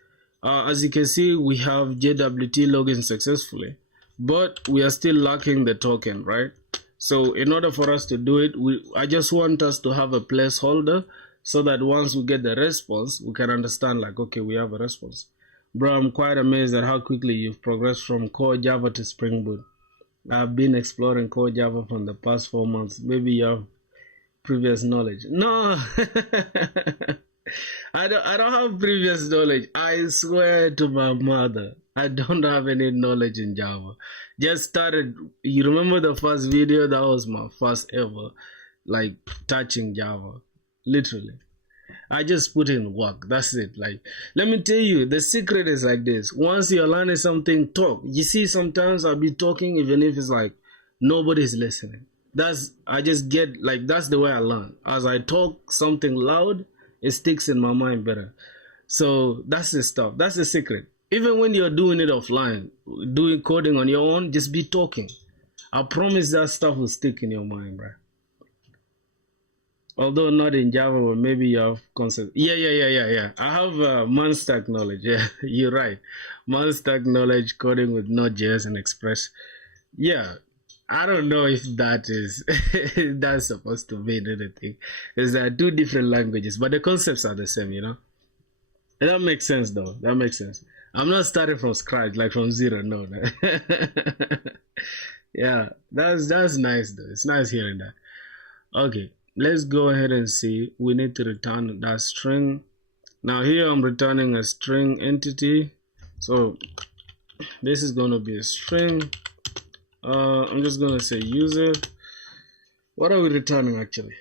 as you can see, we have JWT login successfully, but we are still lacking the token, right? So in order for us to do it, I just want us to have a placeholder so that once we get the response, we can understand like, okay, we have a response. Bro, I'm quite amazed at how quickly you've progressed from core Java to Spring Boot. I've been exploring core Java for the past 4 months. Maybe you have previous knowledge. No, I don't have previous knowledge. I swear to my mother, I don't have any knowledge in Java. Just started. You remember the first video? That was my first ever like touching Java. Literally, I just put in work. That's it. Like, let me tell you, the secret is like this. Once you're learning something, talk. You see, sometimes I'll be talking even if it's like nobody's listening. I just get like, that's the way I learn. As I talk something loud, it sticks in my mind better. So that's the stuff. That's the secret. Even when you're doing it offline, doing coding on your own, just be talking. I promise that stuff will stick in your mind, bro. Although not in Java, but maybe you have concept. Yeah. I have Monstack knowledge. Yeah, you're right. Monstack knowledge, coding with Node.js and Express. Yeah, I don't know if that is that's supposed to mean anything. It's two different languages, but the concepts are the same, you know. And that makes sense, though. That makes sense. I'm not starting from scratch, like from zero. No. Yeah, that's nice, though. It's nice hearing that. Okay, let's go ahead and see. We need to return that string. Now here I'm returning a string entity. So this is going to be a string. I'm just going to say user. What are we returning actually?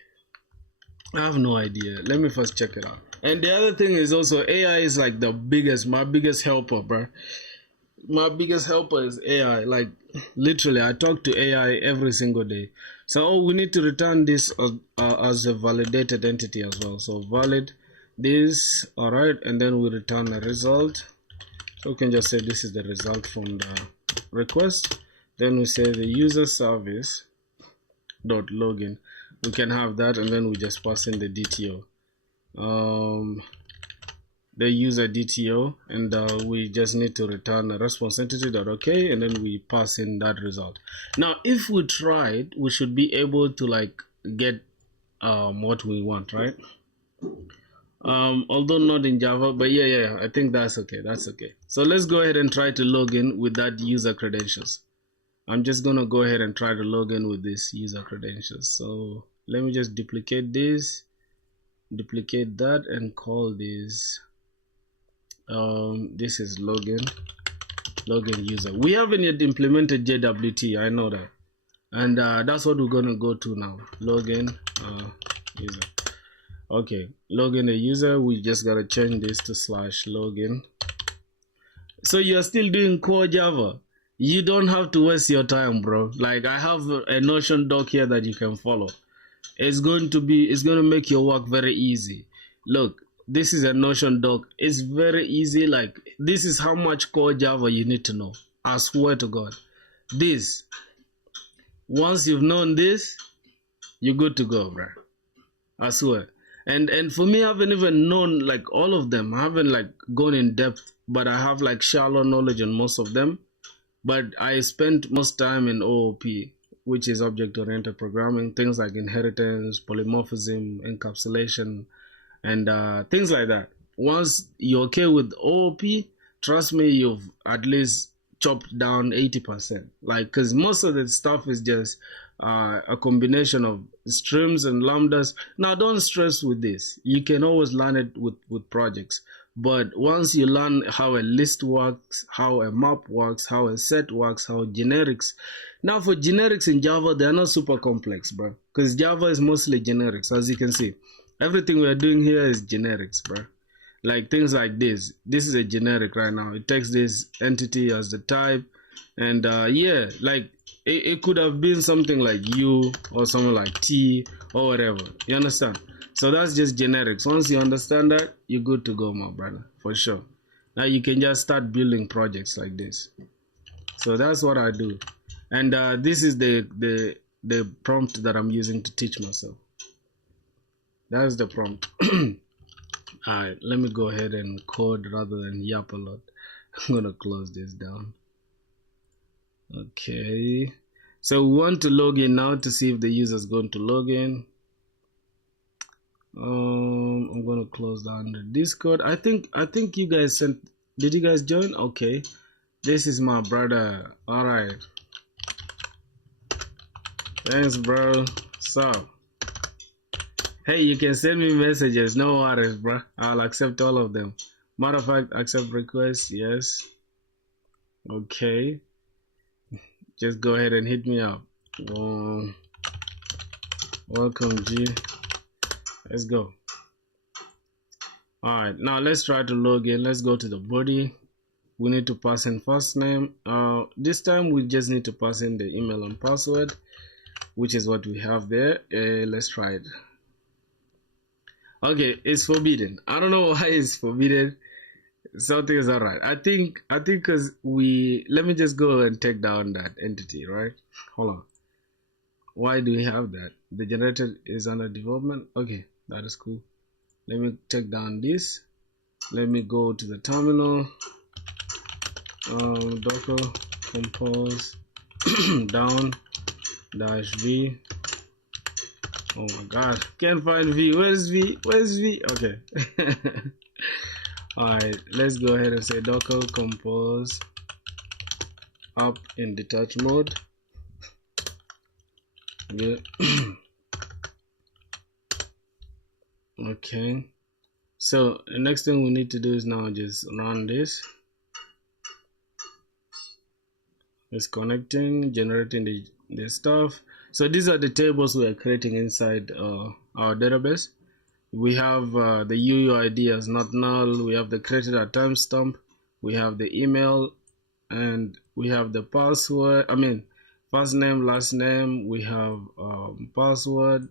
I have no idea. Let me first check it out. And the other thing is also AI is like my biggest helper, bro. My biggest helper is AI. Like literally, I talk to AI every single day. So we need to return this as a validated entity as well. So valid this, all right, and then we return a result. So we can just say this is the result from the request. Then we say the user service dot login. We can have that, and then we just pass in the DTO. The user DTO, and we just need to return a response entity dot okay, and then we pass in that result. Now if we tried, we should be able to like get what we want, right? Although not in Java, but yeah, I think that's okay. So let's go ahead and try to log in with that user credentials. I'm just gonna go ahead and try to log in with this user credentials. So let me just duplicate this, duplicate that, and call this this is login user. We haven't yet implemented JWT, I know that, and that's what we're gonna go to now. Login user. Okay, login a user. We just gotta change this to /login. So you're still doing core Java. You don't have to waste your time, bro. Like I have a Notion doc here that you can follow. It's going to make your work very easy. Look, this is a Notion doc. It's very easy. Like this is how much core Java you need to know. I swear to God. This, once you've known this, you're good to go, bro. I swear. And for me, I haven't even known like all of them. I haven't like gone in depth, but I have like shallow knowledge on most of them. But I spent most time in OOP, which is object-oriented programming, things like inheritance, polymorphism, encapsulation, and things like that. Once you're okay with OOP, trust me, you've at least chopped down 80%, like, because most of the stuff is just a combination of streams and lambdas. Now don't stress with this, you can always learn it with projects, but once you learn how a list works, how a map works, how a set works, how generics. Now for generics in Java, they are not super complex, bro, because Java is mostly generics. As you can see, everything we are doing here is generics, bro. Like things like this is a generic right now. It takes this entity as the type, and yeah, like it could have been something like U or something like T or whatever, you understand? So that's just generics. Once you understand that, you're good to go, my brother, for sure. Now you can just start building projects like this. So that's what I do, and this is the prompt that I'm using to teach myself. That's the prompt. Alright, let me go ahead and code rather than yap a lot. I'm gonna close this down. Okay, so we want to log in now to see if the user is going to log in. I'm gonna close down the Discord. I think you guys sent. Did you guys join? Okay, this is my brother. Alright, thanks, bro. So hey, you can send me messages, no worries, bro. I'll accept all of them. Matter of fact, accept requests, yes. Okay. Just go ahead and hit me up. Welcome, G. Let's go. Alright, now let's try to log in. Let's go to the body. We need to pass in first name. This time we just need to pass in the email and password, which is what we have there. Let's try it. Okay, it's forbidden. I don't know why it's forbidden. Something is alright. I think because let me just go and take down that entity, right? Hold on. Why do we have that? The generator is under development. Okay, that is cool. Let me take down this. Let me go to the terminal. Docker compose down -v. Oh my god, can't find V. Where's V? Where's V? Okay. Alright, let's go ahead and say docker compose up in detach mode. Good. Okay, so the next thing we need to do is now just run this. It's connecting, generating the stuff. So these are the tables we are creating inside our database. We have the UUID as not null, we have the created at timestamp, we have the email, and we have the password, first name, last name, we have password,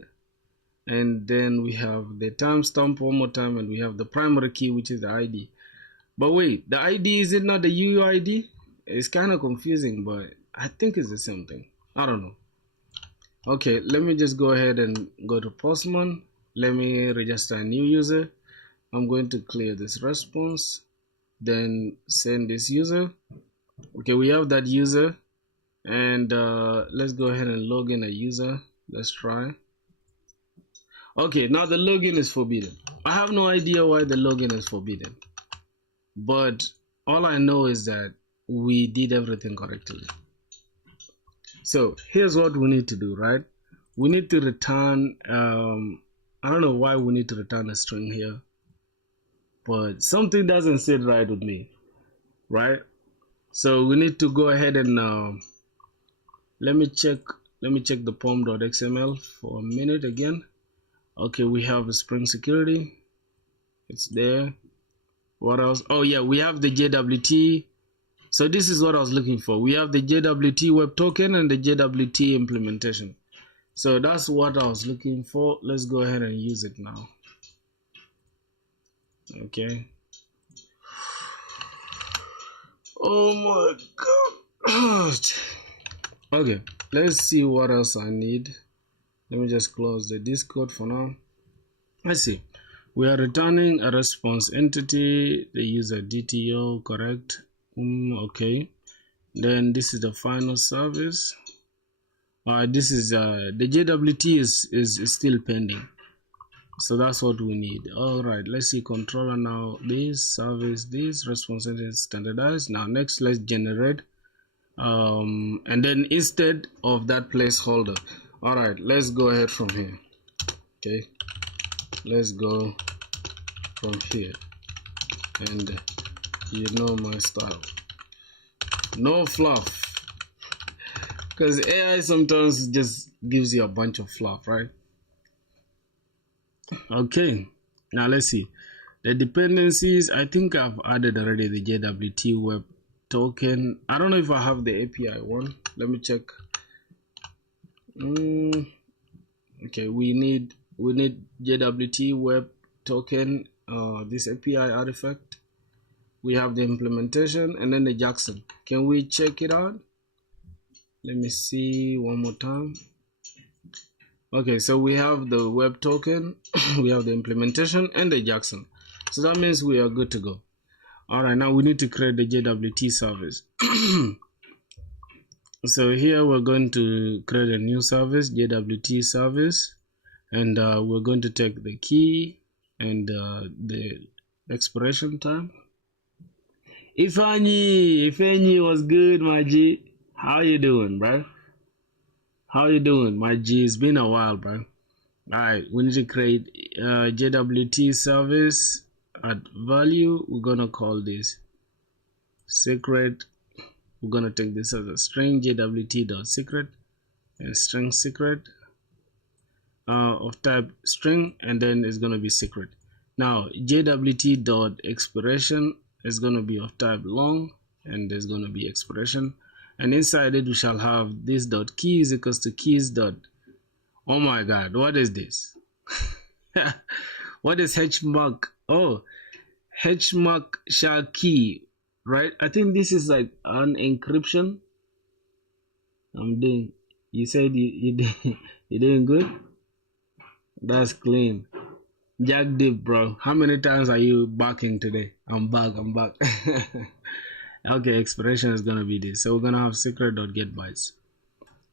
and then we have the timestamp one more time, and we have the primary key, which is the ID. But wait, the ID, is it not the UUID? It's kind of confusing, but I think it's the same thing. I don't know. Okay, let me just go ahead and go to Postman. Let me register a new user. I'm going to clear this response, then send this user. Okay, we have that user, and let's go ahead and log in a user. Let's try. Okay, now the login is forbidden. I have no idea why the login is forbidden, but all I know is that we did everything correctly. So here's what we need to do, right? We need to return, I don't know why we need to return a string here, but something doesn't sit right with me, right? So we need to go ahead and let me check the pom.xml for a minute again. Okay, we have a Spring Security. It's there. What else? Oh yeah, we have the JWT. So this is what I was looking for. We have the JWT web token and the JWT implementation. So that's what I was looking for. Let's go ahead and use it now. Okay. Oh my god. Okay, let's see what else I need. Let me just close the Discord for now. Let's see. We are returning a response entity, the user DTO, correct? Okay. Then this is the final service. This is the JWT is still pending. So that's what we need. All right, let's see controller now. This service, this response entity is standardized. Now next, let's generate and then instead of that placeholder. All right, let's go ahead from here. Okay, let's go from here, and you know my style, no fluff, because AI sometimes just gives you a bunch of fluff, right? Okay, now let's see the dependencies. I think I've added already the JWT web token. I don't know if I have the API one. Let me check. Okay, we need JWT web token, this API artifact. We have the implementation and then the Jackson. Can we check it out? Let me see one more time. Okay, so we have the web token, we have the implementation and the Jackson. So that means we are good to go. All right, now we need to create the JWT service. So here we're going to create a new service, JWT service, and we're going to take the key and the expiration time. Ifeanyi was good, my G. How you doing, bro? How you doing, my G? It's been a while, bro. All right, we need to create JWT service at value. We're gonna call this secret. We're gonna take this as a string, JWT.secret, and string secret of type string, and then it's gonna be secret. Now JWT.expiration is gonna be of type long, and there's gonna be expiration, and inside it we shall have this dot key is equals to keys dot. Oh my god, what is this? What is hmark? Oh, hmark shall key, right? I think this is like an encryption. I'm doing. You said you're doing good. That's clean. Jack Dip, bro. How many times are you barking today? I'm back. Okay, expiration is gonna be this. So we're gonna have secret.getBytes.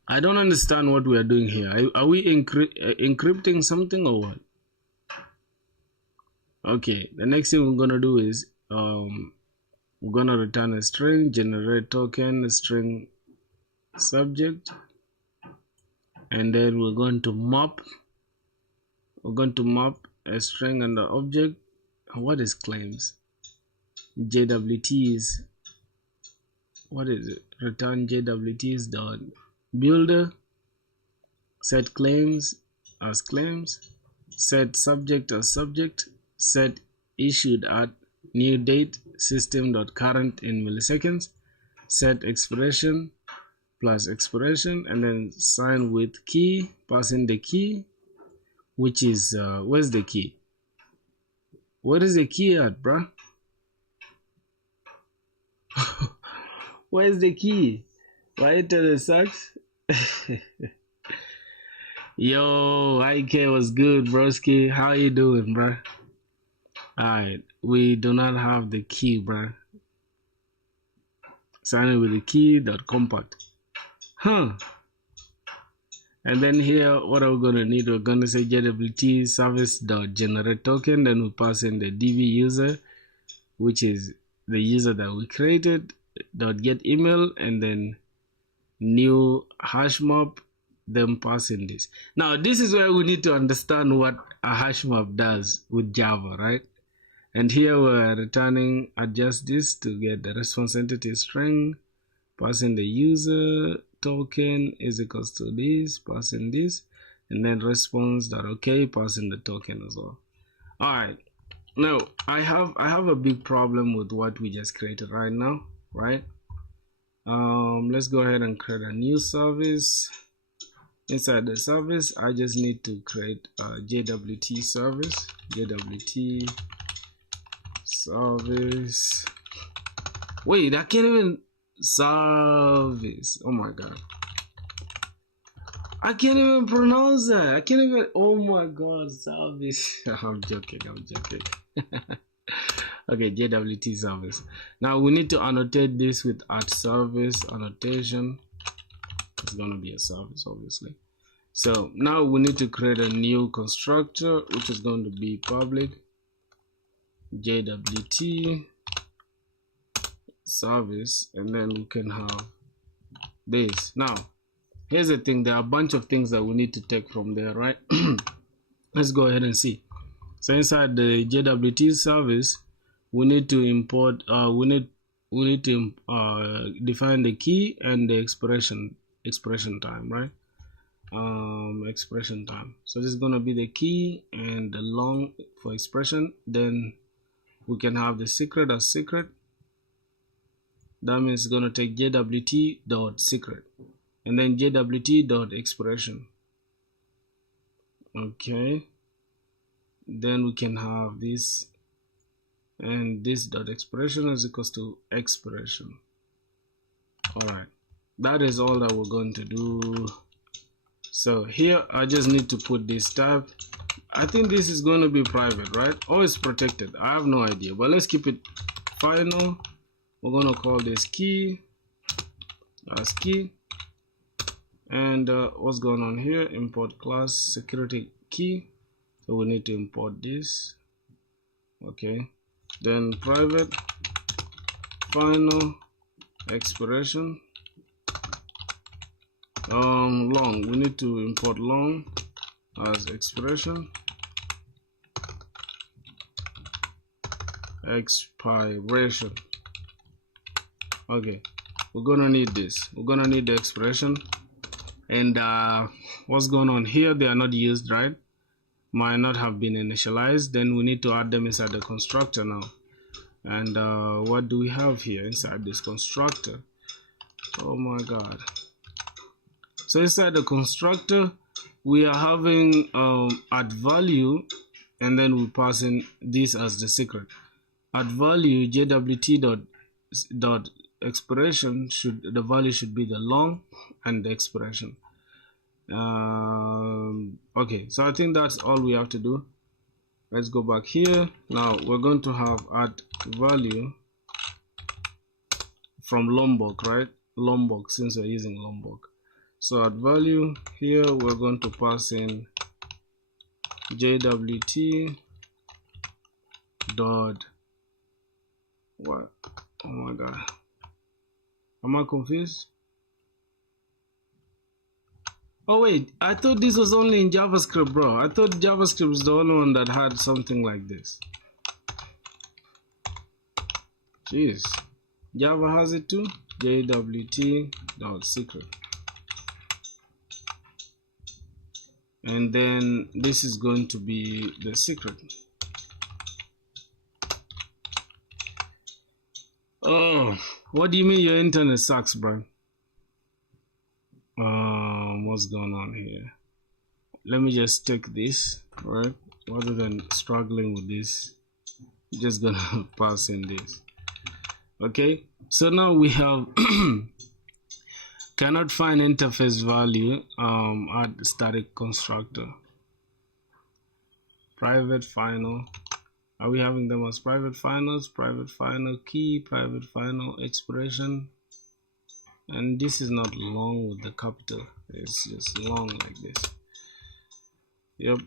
I don't understand what we are doing here. Are we encrypting something or what? Okay, the next thing we're gonna do is we're gonna return a string, generate token, a string subject, and then we're going to map. We're going to map a string and the object. What is claims? JWT is, what is it? Return JWTs dot builder, set claims as claims, set subject as subject, set issued at new date system.current in milliseconds, set expiration plus expiration, and then sign with key, pass in the key, which is where's the key? What is the key at, bruh? Where's the key? Why tell the sucks? Yo, IK was good, broski. How you doing, bruh? Alright, we do not have the key, bruh. Sign in with the key dot compact. Huh. And then here, what are we gonna need? We're gonna say JWT service dot generate token. Then we pass in the DB user, which is the user that we created. Dot get email, and then new hash map. Then pass in this. Now this is where we need to understand what a hash map does with Java, right? And here we're returning adjust this to get the response entity string. Pass in the user token is equals to this, pass in this, and then response that okay, pass in the token as well. All right, now I have a big problem with what we just created right now, right? Let's go ahead and create a new service. Inside the service, I just need to create a JWT service, JWT service. Wait, I can't even service. Oh my god, I can't even pronounce that. I can't even. Oh my god, service. I'm joking. Okay, JWT service. Now we need to annotate this with @service annotation. It's gonna be a service, obviously. So now we need to create a new constructor, which is going to be public JWT service, and then we can have this. Now here's the thing, there are a bunch of things that we need to take from there, right? Let's go ahead and see. So inside the JWT service, we need to import we need to define the key and the expression time, right? Expression time. So this is going to be the key and the long for expression. Then we can have the secret as secret. That means it's going to take JWT dot secret and then JWT dot expression. Okay, then we can have this, and this dot expression is equals to expression. All right, that is all that we're going to do. So here I just need to put this tab. I think this is going to be private, right? Or it's protected, I have no idea, but let's keep it final. We're going to call this key as key, and what's going on here, import class security key. So we need to import this. Okay, then private final expression long, we need to import long as expression expiration. Okay, we're gonna need this, we're gonna need the expression, and what's going on here, they are not used, right? Might not have been initialized. Then we need to add them inside the constructor now. And what do we have here inside this constructor? Oh my god. So inside the constructor we are having add value, and then we pass in this as the secret. Add value JWT dot expression, the value should be the long and the expression. Okay, so I think that's all we have to do. Let's go back here. Now we're going to have add value from Lombok, right? Lombok, since we're using Lombok. So add value here, we're going to pass in JWT dot what? Oh my god, am I confused? Oh wait, I thought this was only in JavaScript, bro. I thought JavaScript is the only one that had something like this. Jeez, Java has it too. JWT.secret. And then this is going to be the secret. Oh, what do you mean your internet sucks, bro? What's going on here? Let me just take this, right? Rather than struggling with this, I'm just gonna pass in this. Okay, so now we have cannot find interface value add static constructor. Private final. Are we having them as private finals? Private final key, private final expression. And this is not long with the capital, it's just long like this. Yep.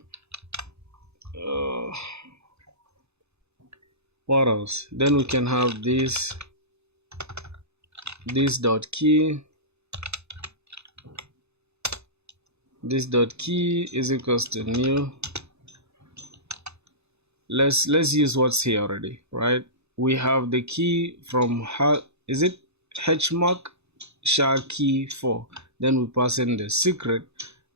What else? Then we can have this dot key. This dot key is equals to new. Let's use what's here already, right? We have the key from is it hmark SHA key 4, then we pass in the secret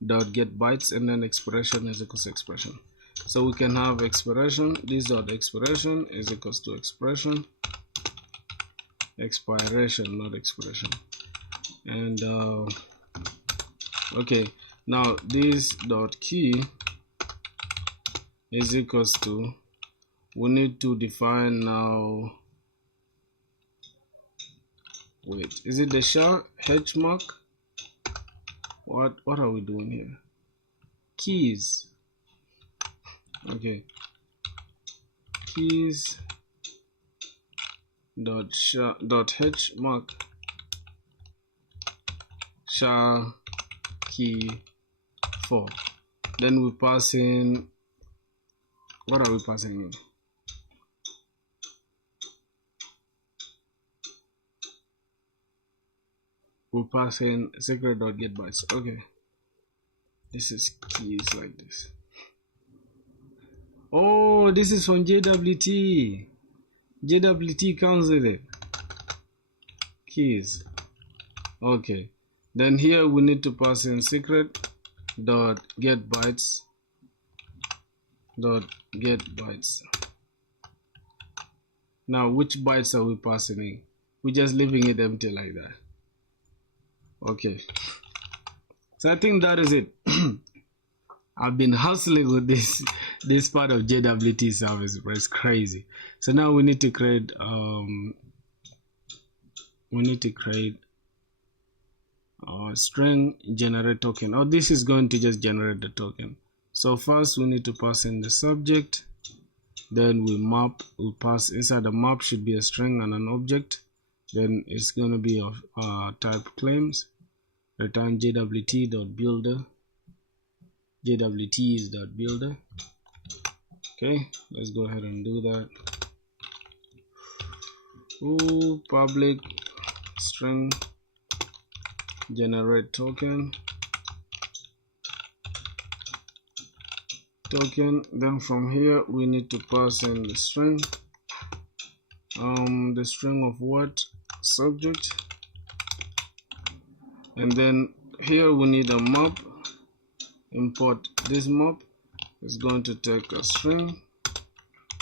dot get bytes, and then expression is equals to expression. So we can have expression, this dot expression is equals to expression expiration, not expression. And okay, now this dot key is equals to, we need to define now, wait, is it the SHA hmark? What are we doing here? Keys. Okay, keys dot SHA dot hmark SHA key 4. Then we pass in, what are we passing in? we'll pass in secret.getBytes. Okay, this is keys like this. Oh, this is from JWT. JWT comes with it. Keys. Okay, then here we need to pass in secret.getBytes. .getBytes. Now, which bytes are we passing in? We're just leaving it empty like that. Okay, so I think that is it. I've been hustling with this part of JWT service, but it's crazy. So now we need to create string generate token. Oh, this is going to just generate the token. So first we need to pass in the subject, then we pass inside the map should be a string and an object, then it's going to be of type claims, return jwt.builder. JWT is .builder. Okay, let's go ahead and do that. Public string generate token, then from here we need to pass in the string, the string of what? Subject, and then here we need a map. Import this map is going to take a string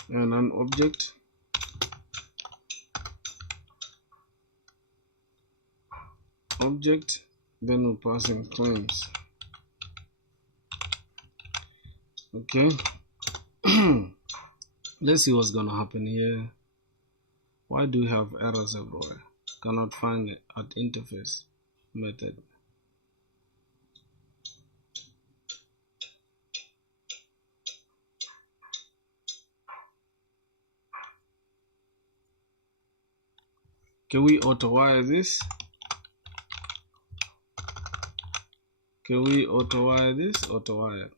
and an object, then we'll pass in claims. Okay. Let's see what's gonna happen here. Why do we have errors everywhere? Cannot find it at interface method. Can we auto wire this? Can we auto wire this? Auto wire.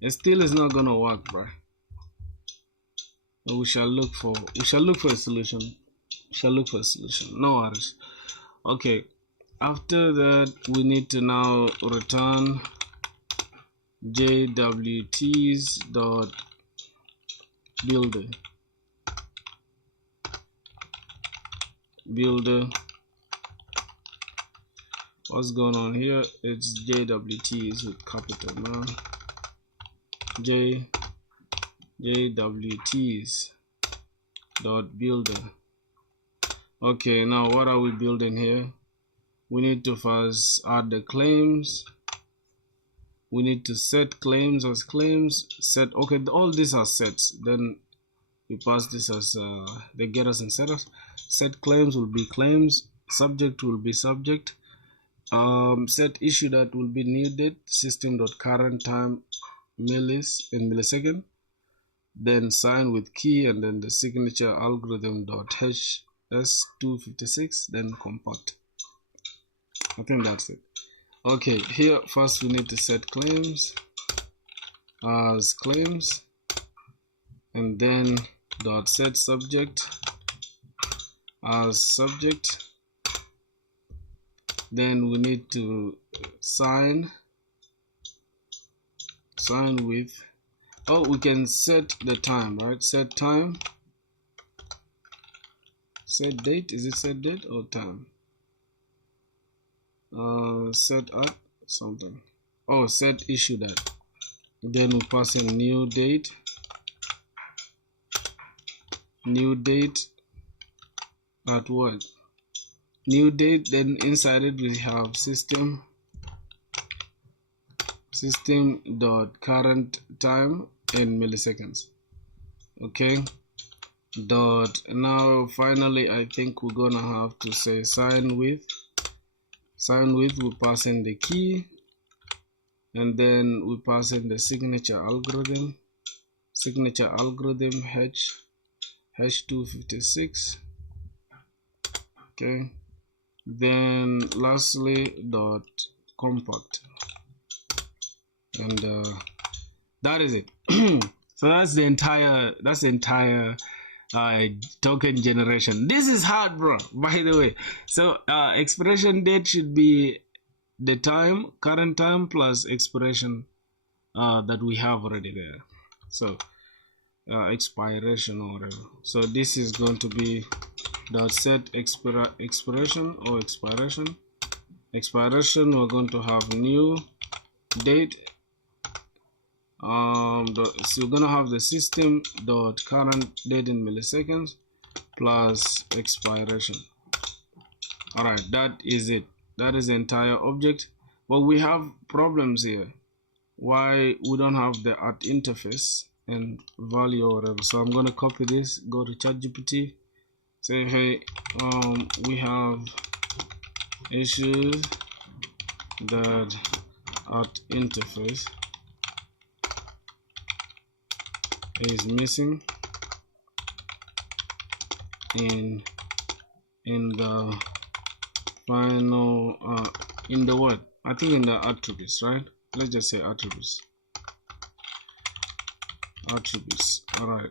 It still is not gonna work, bro. But we shall look for a solution. No worries. Okay. After that, we need to now return jwts.builder. What's going on here? It's JWTs with capital now. JWTs.builder. Okay, now what are we building here? We need to first add the claims. We need to set claims as claims. Set, okay, all these are sets. Then we pass this as the getters and setters. Set claims will be claims. Subject will be subject. Set issue that will be new date. System.current time millis in millisecond. Then sign with key, and then the signature algorithm.hs256. Then compact. I think that's it. Okay, here first we need to set claims as claims, and then dot set subject as subject. Then we need to sign with, oh, we can set the time, right? Set time, set date. Is it set date or time? Set at something. Oh, set issue that. Then we pass in new date. New date at what? New date. Then inside it we have system.current time in milliseconds. Okay. Dot. Now finally I think we're gonna have to say sign with. We pass in the key, and then we pass in the signature algorithm H256. Okay, then lastly dot compact, and that is it. So that's the entire token generation. This is hard, bro, by the way. So expiration date should be the time, current time, plus expiration that we have already there. So expiration or whatever. So this is going to be dot set expiration or expiration. We're going to have new date. So we're gonna have the system dot current date in milliseconds plus expiration. All right, that is it. That is the entire object. But we have problems here. Why we don't have the at interface and value or whatever. So I'm gonna copy this, go to ChatGPT, say hey, we have issues that at interface is missing in the final in the what? I think in the attributes, right? Let's just say attributes. All right.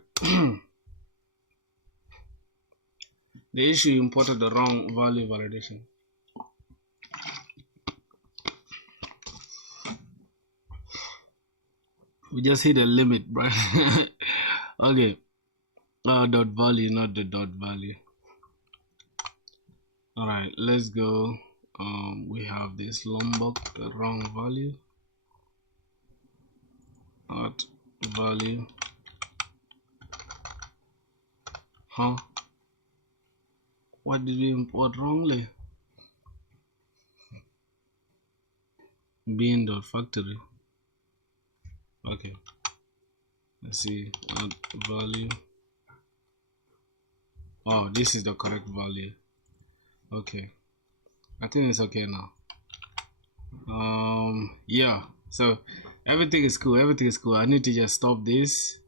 The issue imported the wrong value validation. We just hit a limit, bro. Okay. Dot value, not the dot value. All right, let's go. We have this Lombok, the wrong value. At value. Huh? What did we import wrongly? Bean.factory. Okay. Let's see. Add value. Oh, this is the correct value. Okay. I think it's okay now. Yeah. So everything is cool. I need to just stop this.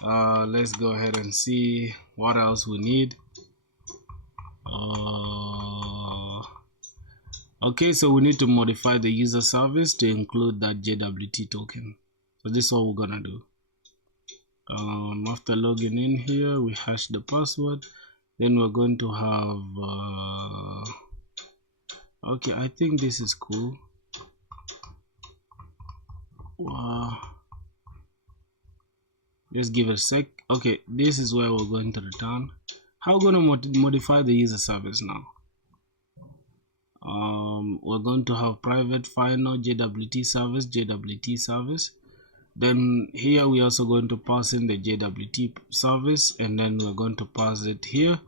Let's go ahead and see what else we need. Okay, so we need to modify the user service to include that JWT token. So this is all we're gonna do. After logging in here, we hash the password. Then we're going to have okay, I think this is cool. Just give it a sec. Okay, this is where we're going to return. How we're going to modify the user service now? We're going to have private final JWT service. Then here we're also going to pass in the JWT service, and then we're going to pass it here.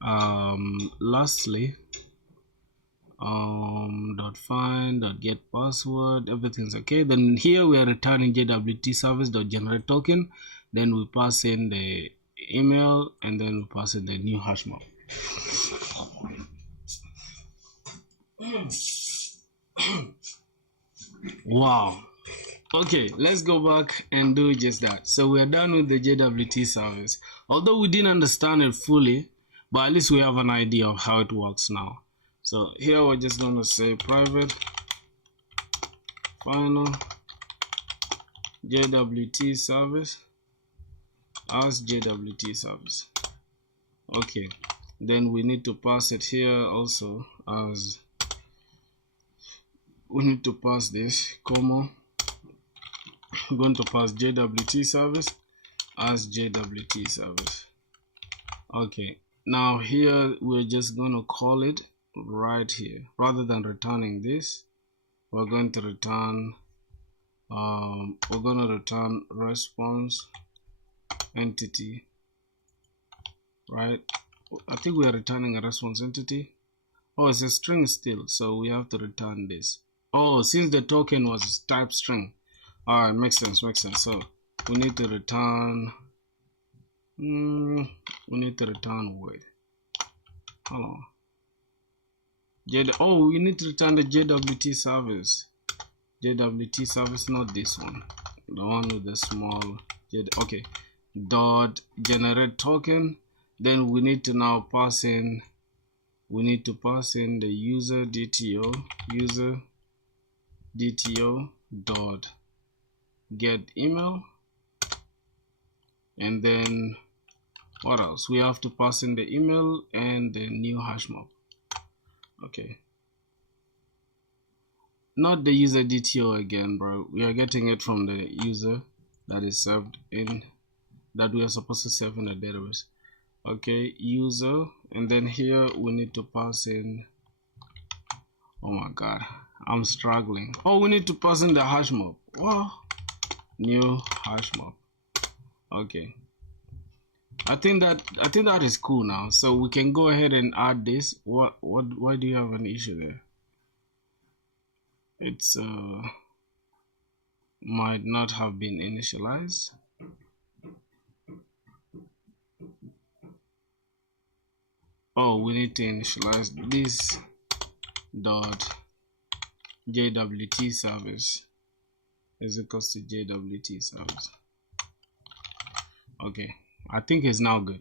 Lastly, dot find dot get password, everything's okay. Then here we are returning JWT service dot generate token. Then we pass in the email, and then we pass in the new hash map. Wow. Okay, let's go back and do just that. So we are done with the JWT service. Although we didn't understand it fully, but at least we have an idea of how it works now. So here we're just going to say private final JWT service as JWT service. Okay, then we need to pass it here also as, we need to pass this comma. I'm going to pass JWT service as JWT service. Okay, now here we're just going to call it right here. Rather than returning this, we're going to return response entity, right? I think we are returning a response entity. Oh, it's a string still, so we have to return this. Oh, since the token was type string. All right, makes sense. So we need to return wait, hold on. Oh, we need to return the JWT service, not this one, the one with the small okay, dot generate token. Then we need to now pass in, the user DTO dot get email, and then What else? We have to pass in the email and the new hash map. Okay. Not the user DTO again, bro. We are getting it from the user that is served in, that we are supposed to serve in the database. Okay, user, and then here we need to pass in, oh my god, I'm struggling. Oh, we need to pass in the hash map. Wow, new hash map. Okay, I think that is cool now. So we can go ahead and add this. Why do you have an issue there? It's might not have been initialized. Oh, we need to initialize this dot JWT service is equals to JWT service. Okay, I think it's now good.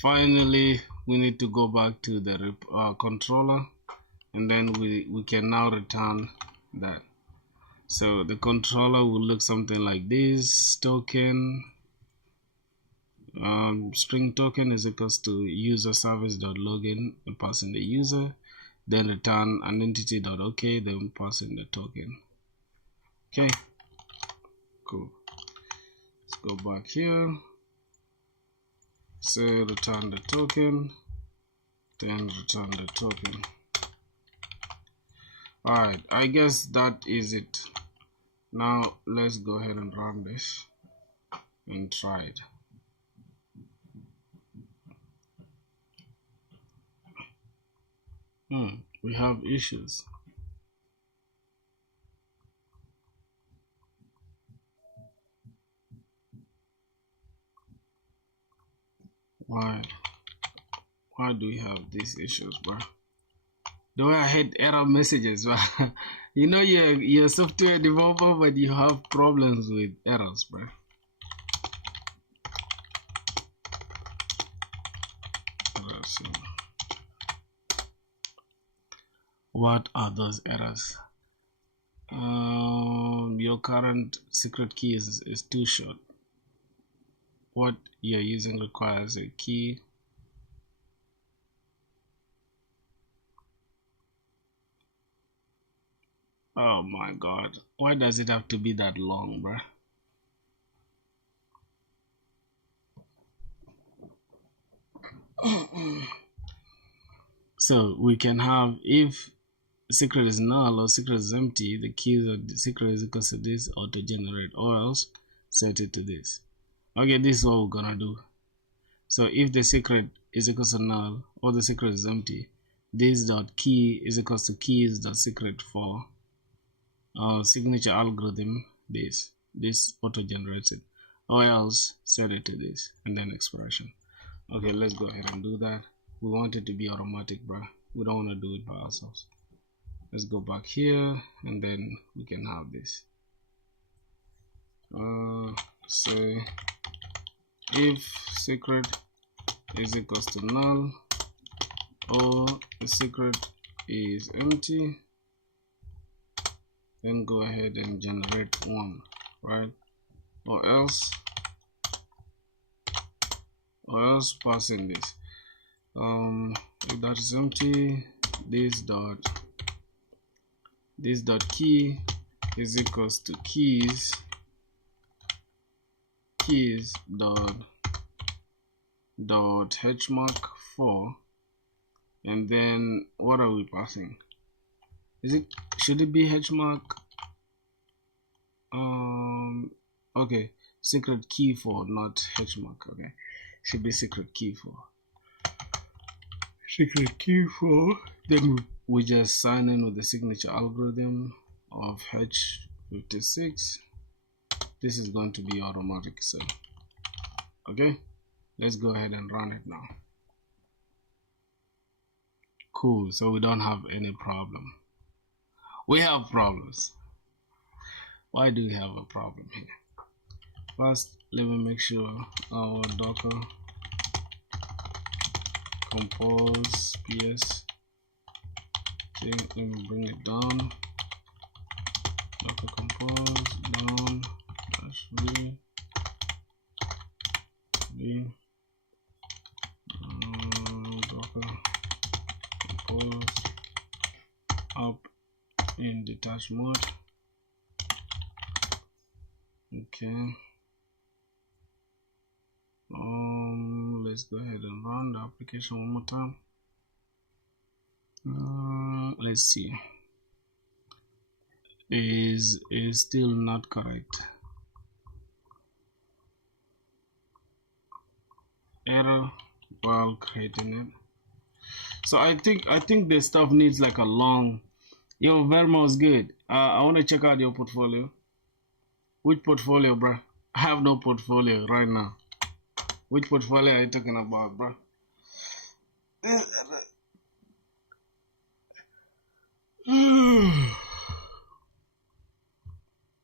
Finally, we need to go back to the controller, and then we can now return that. So the controller will look something like this. Token string token is equals to user service dot login, and pass in the user, then return identity dot okay, then pass in the token. Okay, cool. Let's go back here. Say return the token, then return the token. Alright, I guess that is it. Now let's go ahead and run this and try it. We have issues. Why do we have these issues, bro? The way I hate error messages, bro. You know you're a software developer, but you have problems with errors, bro. Let's see. What are those errors? Your current secret key is too short. What you're using requires a key. Oh my god, why does it have to be that long, bruh? So we can have, if secret is null or secret is empty, the keys of the secret is equal to this auto generate, or else set it to this. Okay, this is what we're gonna do. So if the secret is equal to null or the secret is empty, this dot key is equal to keys dot secret for signature algorithm. This auto generates it, or else set it to this and then expression. Okay, let's go ahead and do that. We want it to be automatic, bro. We don't want to do it by ourselves. Let's go back here, and then we can have this. Say if secret is equals to null or the secret is empty, then go ahead and generate one, right? Or else pass in this. If that is empty, this dot key is equals to keys dot hmark 4, and then what are we passing? Should it be hmark? Okay, secret key 4, not hmark. Okay, should be secret key 4. Secret key 4. Then we just sign in with the signature algorithm of H56. This is going to be automatic. So okay, let's go ahead and run it now. Cool. So we don't have any problem. We have problems. Why do we have a problem here? First, let me make sure our Docker compose ps. Okay, let me bring it down. Docker compose down -v. v docker compose up in detached mode. Okay. Let's go ahead and run the application one more time. Let's see. Is still not correct. Error while creating it. So I think the stuff needs like a long. Yo, Verma is good. I want to check out your portfolio. Which portfolio, bro? I have no portfolio right now. Which portfolio are you talking about, bro?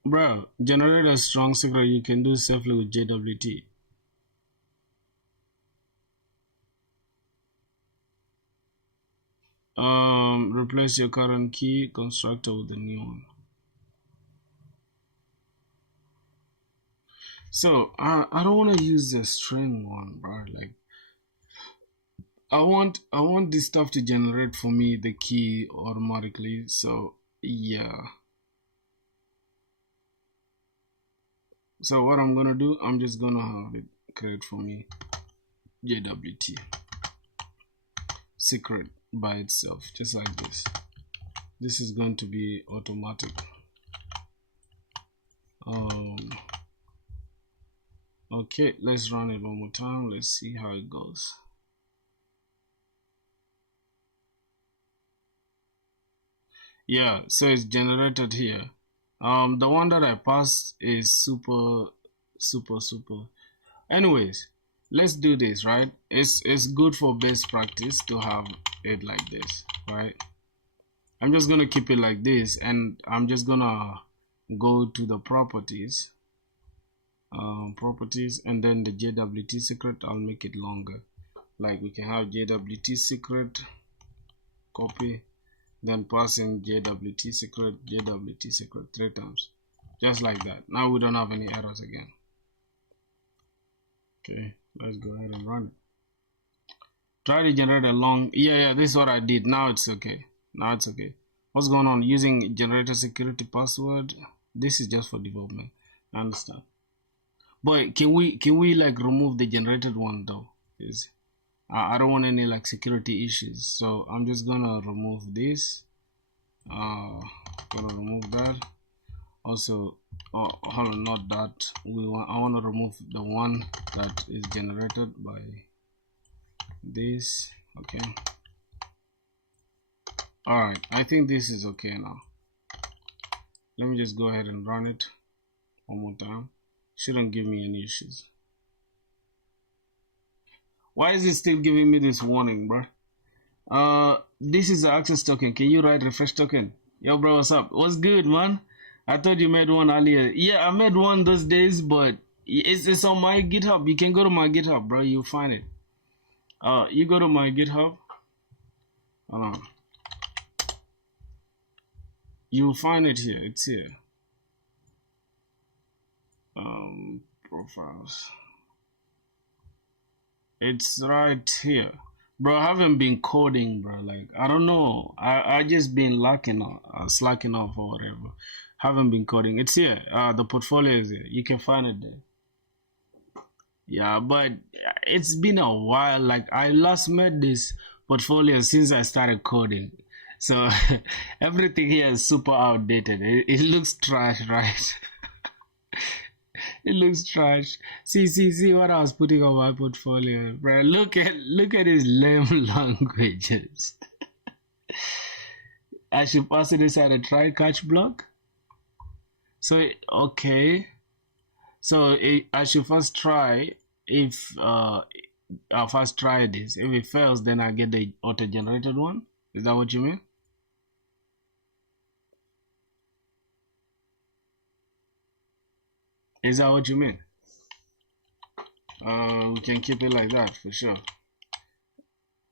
Bro, generate a strong secret you can do safely with JWT. Replace your current key constructor with a new one. So I don't want to use the string one, bro. Like I want this stuff to generate for me the key automatically. So yeah. So what I'm gonna do, I'm just gonna have it create for me JWT secret by itself, just like this. This is going to be automatic. Okay, let's run it one more time. Let's see how it goes. Yeah, so it's generated here. The one that I passed is super. Anyways, let's do this, right? It's good for best practice to have it like this, right? I'm just gonna keep it like this, and I'm just gonna go to the properties, and then the JWT secret. I'll make it longer. Like we can have JWT secret, copy, then pass in JWT secret 3 times, just like that. Now we don't have any errors again. Okay, let's go ahead and run it. Try to generate a long. Yeah, this is what I did. Now it's okay. What's going on? Using generator security password. This is just for development. I understand. But can we like remove the generated one though? Because I don't want any like security issues. So I'm just gonna remove this. Gonna remove that. Also, hold on, not that. I want to remove the one that is generated by this. Okay. All right. I think this is okay now. Let me just go ahead and run it one more time. Shouldn't give me any issues. Why is it still giving me this warning, bro? This is the access token. Can you write refresh token? Yo, bro, what's up? What's good, man? I thought you made one earlier. Yeah, I made one those days, but it's on my GitHub. You can go to my GitHub, bro. You'll find it. You go to my GitHub. Hold on. You'll find it here. It's here. Profiles. It's right here. Bro, I haven't been coding, bro. Like, I don't know. I just been slacking off or whatever. Haven't been coding. It's here. The portfolio is here. You can find it there. Yeah, but it's been a while. Like, I last made this portfolio since I started coding. So everything here is super outdated. It looks trash, right? It looks trash. See what I was putting on my portfolio, bro. Look at his lame languages. I should pass it inside a try catch block. So okay. So I should first try. If I'll first try this. If it fails, then I get the auto-generated one. Is that what you mean? Is that what you mean? We can keep it like that for sure.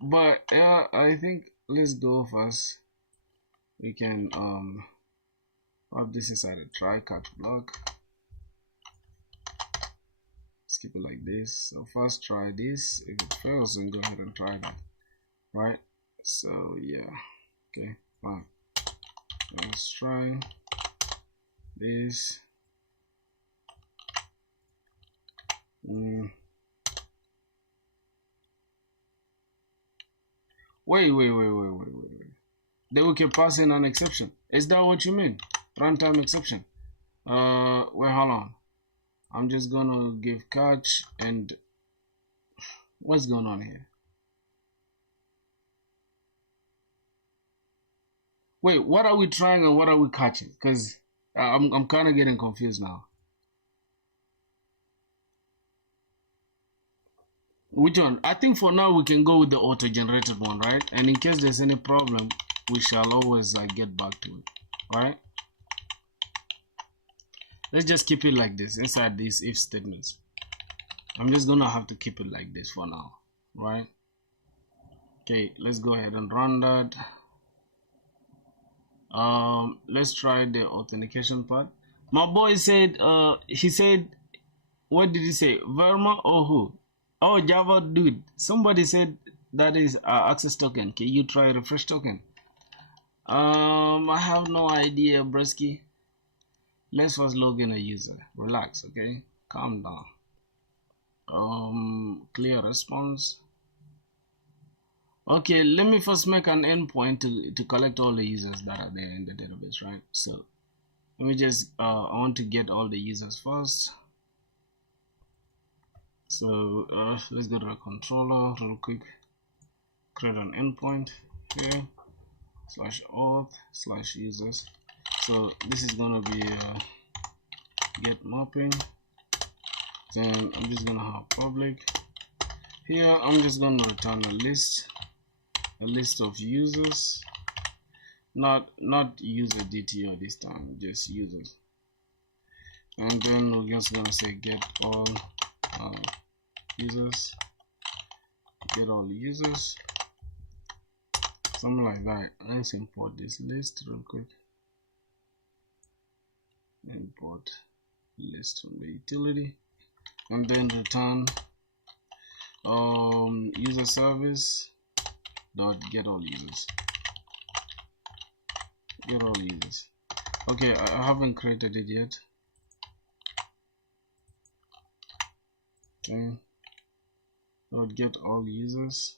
But yeah, I think let's go first. We can wrap this inside a try catch block. let's keep it like this. So first try this. If it fails, then go ahead and try that, right? So yeah, okay, fine. Let's try this. Wait. Then we can pass in an exception. Is that what you mean? Runtime exception. Wait, hold on. I'm just gonna give catch and what's going on here? Wait, what are we trying and what are we catching? Because I'm kind of getting confused now. Which one? I think for now we can go with the auto-generated one, right? And in case there's any problem, we shall always get back to it, right? Let's just keep it like this inside these if statements. I'm just gonna have to keep it like this for now, right? Okay, let's go ahead and run that. Let's try the authentication part. My boy said, he said, what did he say? Verma or who? Oh, Java dude. Somebody said that is access token. Can you try refresh token? I have no idea, Bresky. Let's first log in a user. Relax, okay? Calm down. Clear response. Okay, let me first make an endpoint to collect all the users that are there in the database, right? So let me just I want to get all the users first. So let's go to the controller real quick. Create an endpoint here /auth/users. So this is gonna be get mapping. Then I'm just gonna have public. Here I'm just gonna return a list of users, not user DTO this time, just users. And then we're just gonna say get all users, something like that. Let's import this list real quick. Import list from the utility, and then return user service dot get all users. Okay, I haven't created it yet. Okay, dot get all users.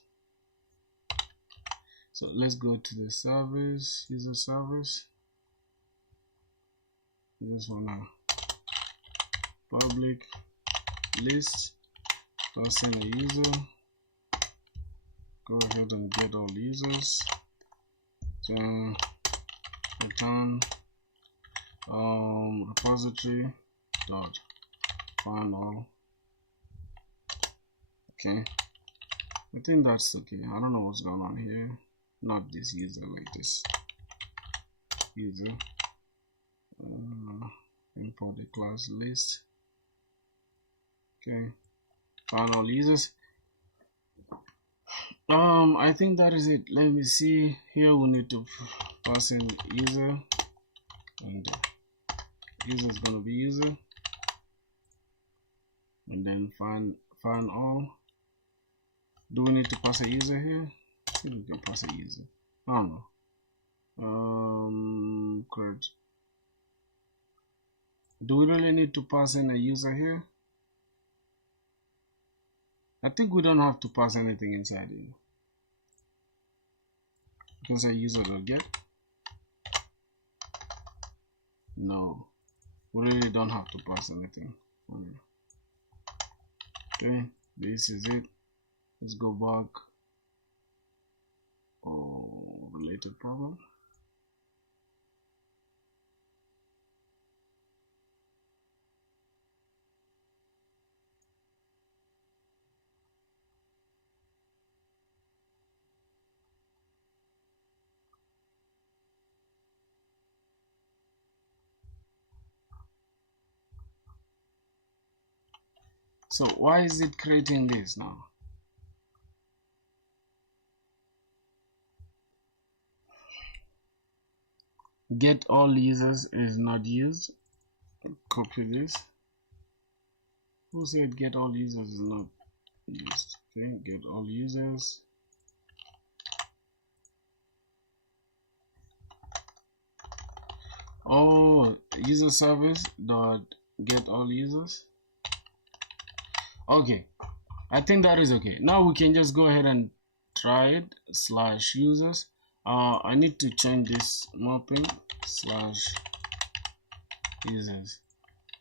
So let's go to the service, user service. This one now. Public list, pass in a user. Go ahead and get all users. Then return repository dot find all. Okay, I think that's okay. I don't know what's going on here. Not this user, like this user. Import the class list. Okay, find all users. I think that is it. Let me see here. We need to pass in user, and user is gonna be user, and then find all. Do we need to pass a user here? I think we can pass a user. I don't know. Correct. Do we really need to pass in a user here? I think we don't have to pass anything inside here. Because a user will get. No, we really don't have to pass anything. Okay, this is it. Let's go back. Oh, related problem. So why is it creating this now? Get all users is not used. Copy this. Who said get all users is not used? Okay, get all users. Oh, user service dot get all users. Okay, I think that is okay. Now we can just go ahead and try it slash users. I need to change this mapping slash users.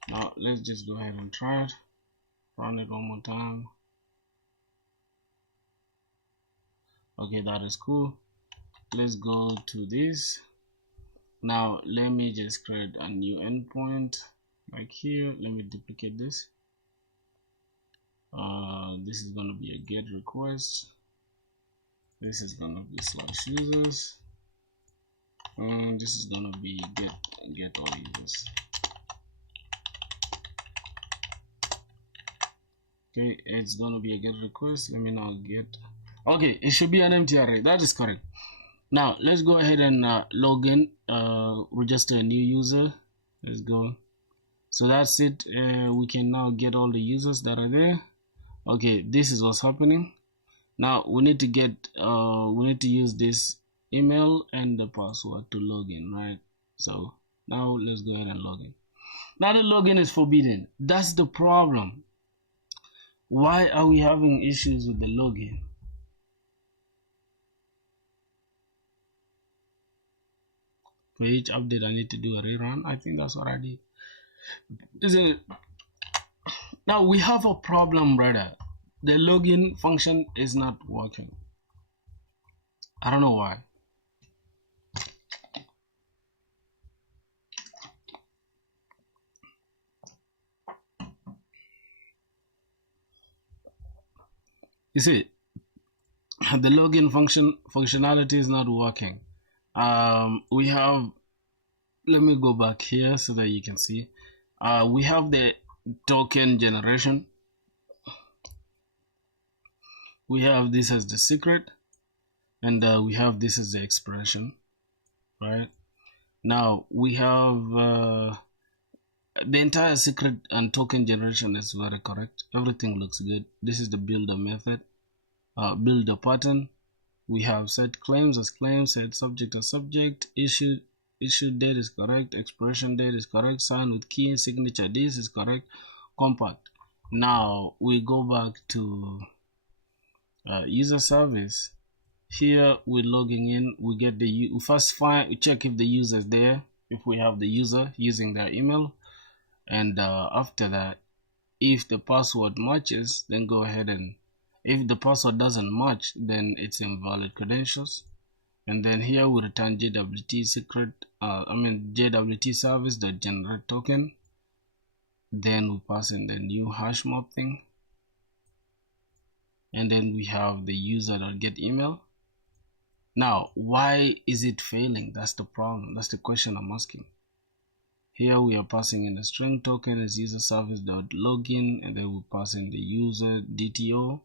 Now let's just go ahead and try it. Run it one more time. Okay, that is cool. Let's go to this. Now let me just create a new endpoint like here. Let me duplicate this. This is going to be a get request. This is going to be slash users, and this is going to be get all users. Okay, it's going to be a get request. Let me now get. Okay, it should be an empty array. That is correct. Now let's go ahead and log in, register a new user. Let's go. So that's it. We can now get all the users that are there. Okay, this is what's happening. Now we need to get we need to use this email and the password to log in, right? So now let's go ahead and log in. Now the login is forbidden. That's the problem. Why are we having issues with the login? For each update I need to do a rerun. I think that's what I did. Isn't it? Now we have a problem, brother. The login function is not working. I don't know why. You see, the login functionality is not working. We have, let me go back here so that you can see. We have the token generation. We have this as the secret, and we have this as the expression, right? Now we have the entire secret and token generation is very correct. Everything looks good. This is the builder method, builder pattern. We have set claims as claims, set subject as subject, issue date is correct, expiration date is correct, sign with key, signature this is correct, compact. Now we go back to user service. Here we're logging in. We get we first check if the user is there, if we have the user using their email, and after that, if the password matches, then go ahead, and if the password doesn't match, then it's invalid credentials. And then here we return JWT secret, JWT service that generate token. Then we pass in the new hash map thing, and then we have the user.get email. Now why is it failing? That's the problem. That's the question I'm asking. Here we are passing in the string token as user service.login, and then we pass in the user DTO.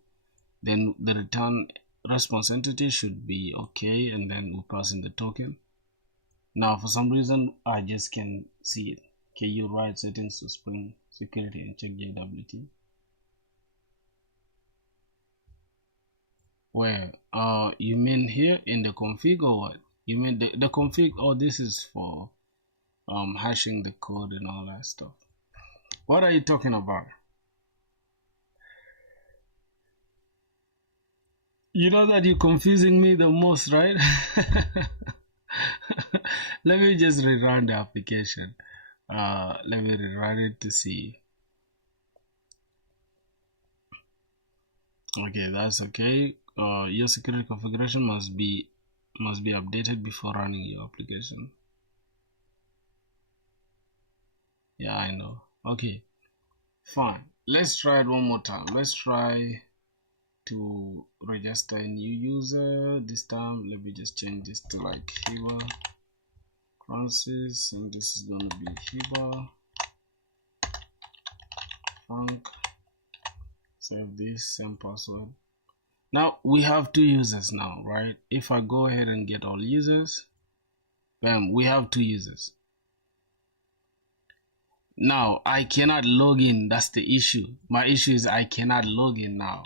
Then the return response entity should be okay, and then we pass in the token. Now for some reason I just can't see it. Can you write settings to Spring security and check JWT? Where you mean here in the config, or what? You mean the config? Oh, this is for hashing the code and all that stuff. What are you talking about? You know that you're confusing me the most, right? Let me just rerun the application. Let me rerun it to see. Okay, that's okay. Your security configuration must be updated before running your application. Yeah, I know. Okay, fine. Let's try it one more time. Let's try to register a new user. This time let me just change this to like Hiba Francis, and this is going to be Hiba Frank. Save this, same password. Now we have two users now, right? If I go ahead and get all users, bam, we have two users. Now I cannot log in. That's the issue. My issue is I cannot log in now,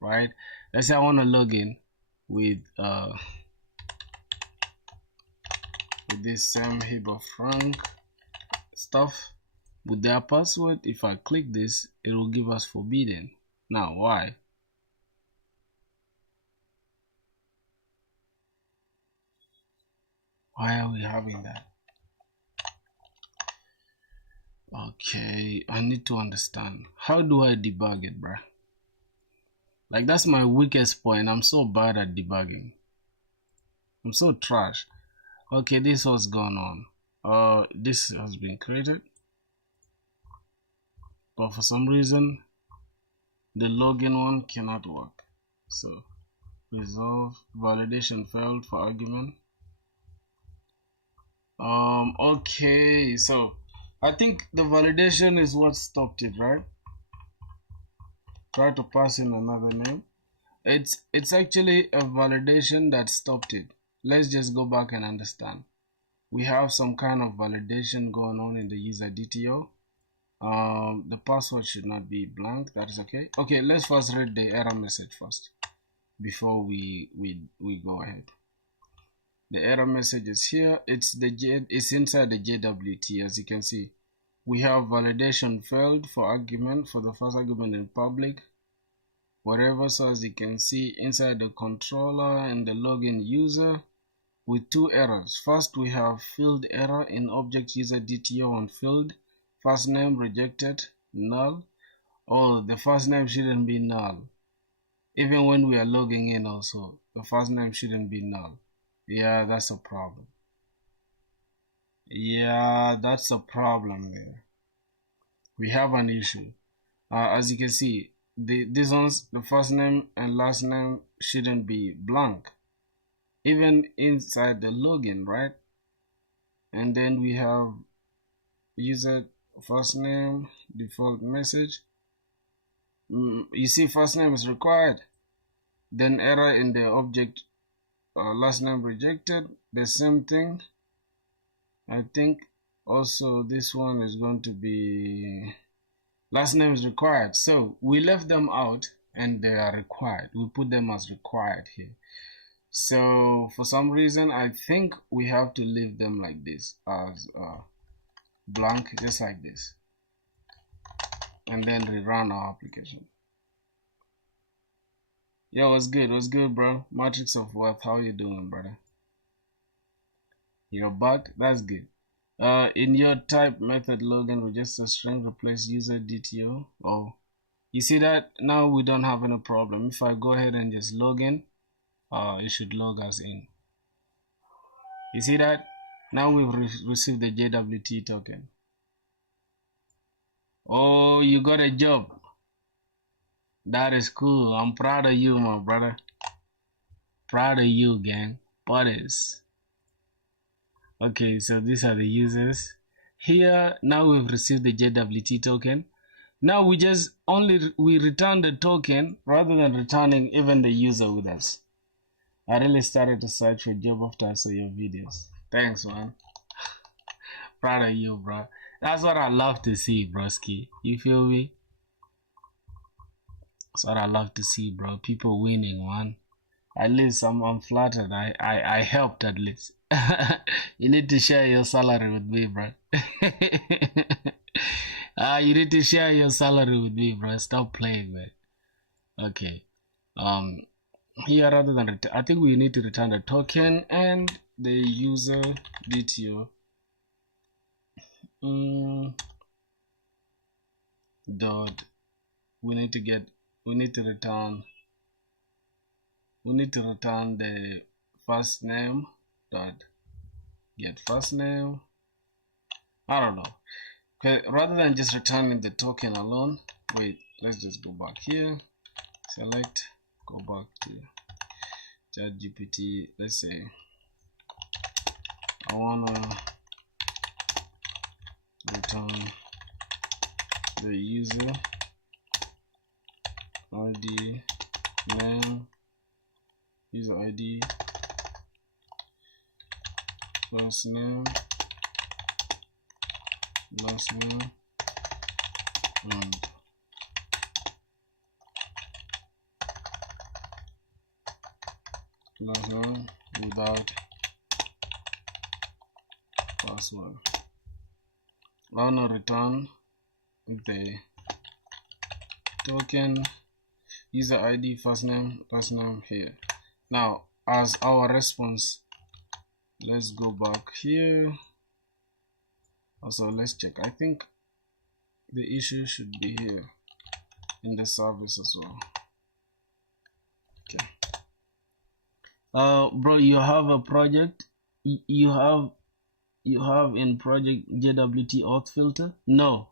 right? Let's say I want to log in with this same Heber Frank stuff with their password. If I click this, it will give us forbidden. Now why? Why are we having that? Okay, I need to understand. How do I debug it, bruh? Like, that's my weakest point. I'm so bad at debugging. I'm so trash. Okay, this was going on. This has been created, but for some reason the login one cannot work. So resolve validation failed for argument. Okay, so I think the validation is what stopped it, right? Try to pass in another name. It's actually a validation that stopped it. Let's just go back and understand. We have some kind of validation going on in the user DTO. The password should not be blank. That is okay. Okay, let's first read the error message first before we go ahead. The error message is here. It's inside the JWT. As you can see, we have validation failed for argument, for the first argument in public, whatever. So as you can see, inside the controller and the login user, with two errors. First, we have field error in object user DTO on field. First name rejected, null. Oh, the first name shouldn't be null. Even when we are logging in also, the first name shouldn't be null. Yeah, that's a problem. Yeah, that's a problem there. We have an issue. As you can see, these ones, the first name and last name shouldn't be blank. Even inside the login, right? And then we have user first name, default message. You see, first name is required. Then error in the object, last name rejected. The same thing. I think also this one is going to be last name is required. So we left them out and they are required. We put them as required here. So for some reason, I think we have to leave them like this, as blank, just like this, and then rerun our application. Yo, what's good? What's good, bro? Matrix of Wealth, how you doing, brother? You're back? That's good. In your type method login, register string replace user DTO. Oh, you see that? Now we don't have any problem. If I go ahead and just log in, it should log us in. You see that? Now we've received the JWT token. Oh, you got a job. That is cool. I'm proud of you, my brother. Proud of you, gang. Buddies. Okay, so these are the users. Here, now we've received the JWT token. Now we just we return the token rather than returning even the user with us. I really started to search for a job after I saw your videos. Thanks, man. Proud of you, bro. That's what I love to see, broski. You feel me? That's what I love to see, bro. People winning, man. At least I'm flattered. I helped at least. You need to share your salary with me, bro. You need to share your salary with me, bro. Stop playing, man. Okay. Here, rather than I think we need to return the token and the user DTO. Dot. We need to return the first name dot get first name. I don't know. Okay, rather than just returning the token alone, wait, let's just go back here, select, go back to ChatGPT. Let's say I wanna return the user ID, name, user ID, first name, last name, and password without password. I'll now return the token user ID first name here. Now as our response, let's go back here. Also let's check. I think the issue should be here in the service as well. Okay. Bro, you have a project. You have in project JWT auth filter? No,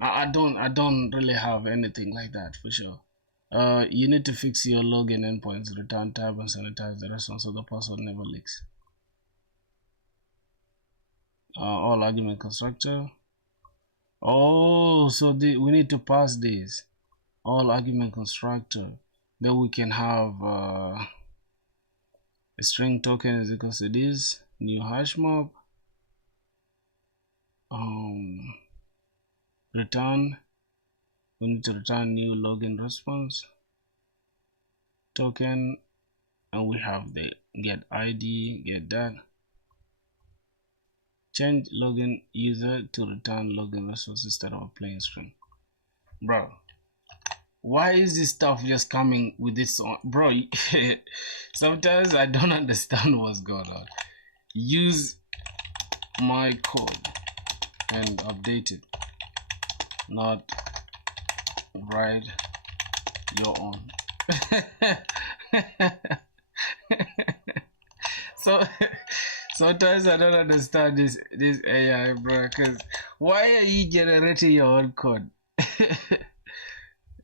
I don't really have anything like that for sure. You need to fix your login endpoints, return tab, and sanitize the response so the password never leaks. All argument constructor. Oh, so we need to pass this all argument constructor. Then we can have a string token is equal to this new hash map. Return. We need to return new login response token, and we have the get ID, get that. Change login user to return login response instead of a plain string. Bro, why is this stuff just coming with this on? Bro, sometimes I don't understand what's going on. Use my code and update it, not write your own. So sometimes I don't understand this AI, bro, because why are you generating your own code?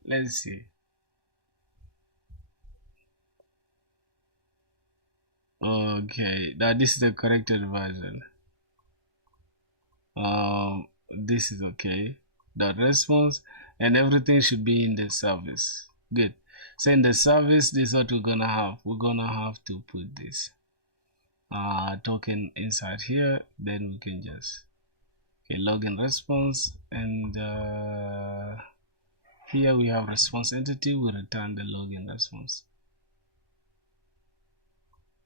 Let's see. Okay, now this is the corrected version. This is okay. The response and everything should be in the service. Good. So in the service, this is what we're gonna have. We're gonna have to put this token inside here. Then we can just login response, and here we have response entity. We return the login response.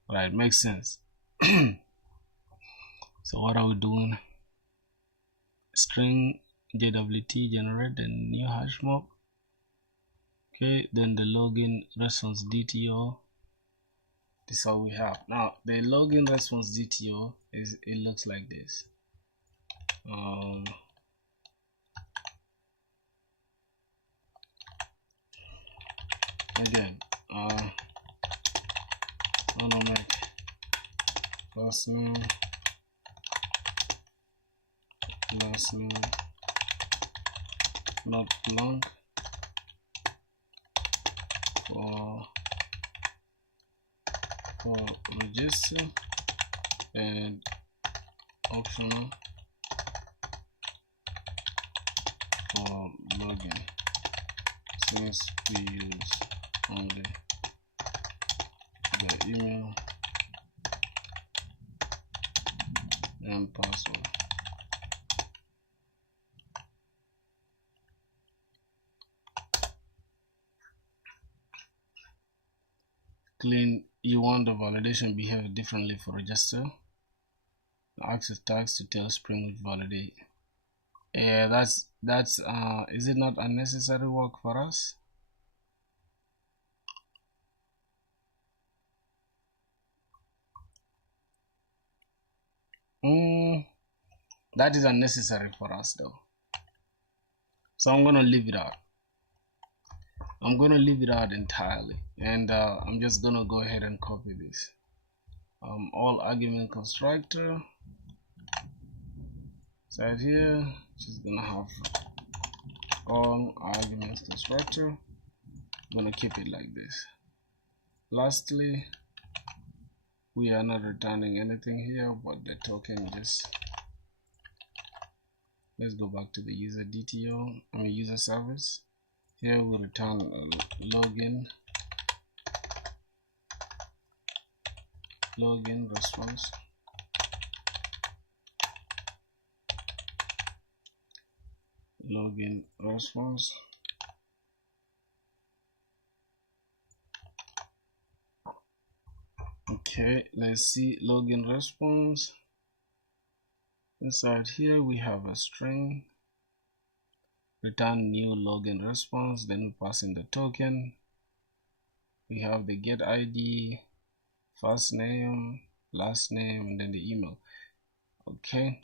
Right, makes sense. So what are we doing? String JWT generate a new hash map. Okay, then the login response DTO. This is all we have. Now the login response DTO it looks like this. Again, I wanna make first name, last name, not long, for register, and optional for login, since we use only the email and password. Clean. You want the validation behave differently for register. Access tags to tell SpringBoot validate. Yeah, that's is it not unnecessary work for us? That is unnecessary for us though. So I'm gonna leave it out. I'm gonna leave it out entirely, and I'm just gonna go ahead and copy this. All argument constructor side here, just gonna have all arguments constructor. I'm gonna keep it like this. Lastly, we are not returning anything here but the token. Just let's go back to the user DTO, user service. Here we return login response. login response. Okay, let's see login response. Inside here we have a string, return new login response, then we pass in the token. We have the get ID, first name, last name, and then the email. Okay,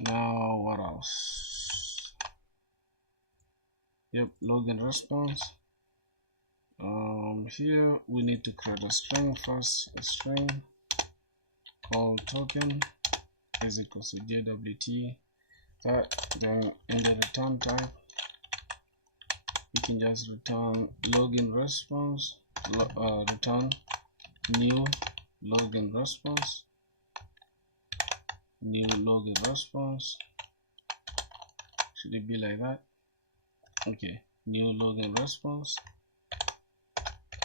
now what else? Yep, login response. Here we need to create a string first, a string called token is equals to JWT. That, then in the return type we can just return login response, return new login response, new login response. Should it be like that? Okay, new login response,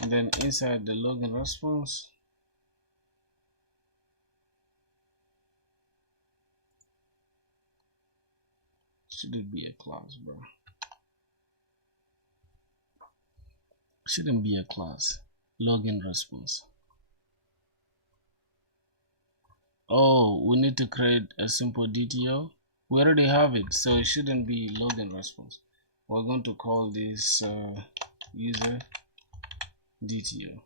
and then inside the login response should it be a class, bro? Shouldn't be a class. Login response. Oh, we need to create a simple DTO. We already have it, so it shouldn't be login response. We're going to call this user DTO,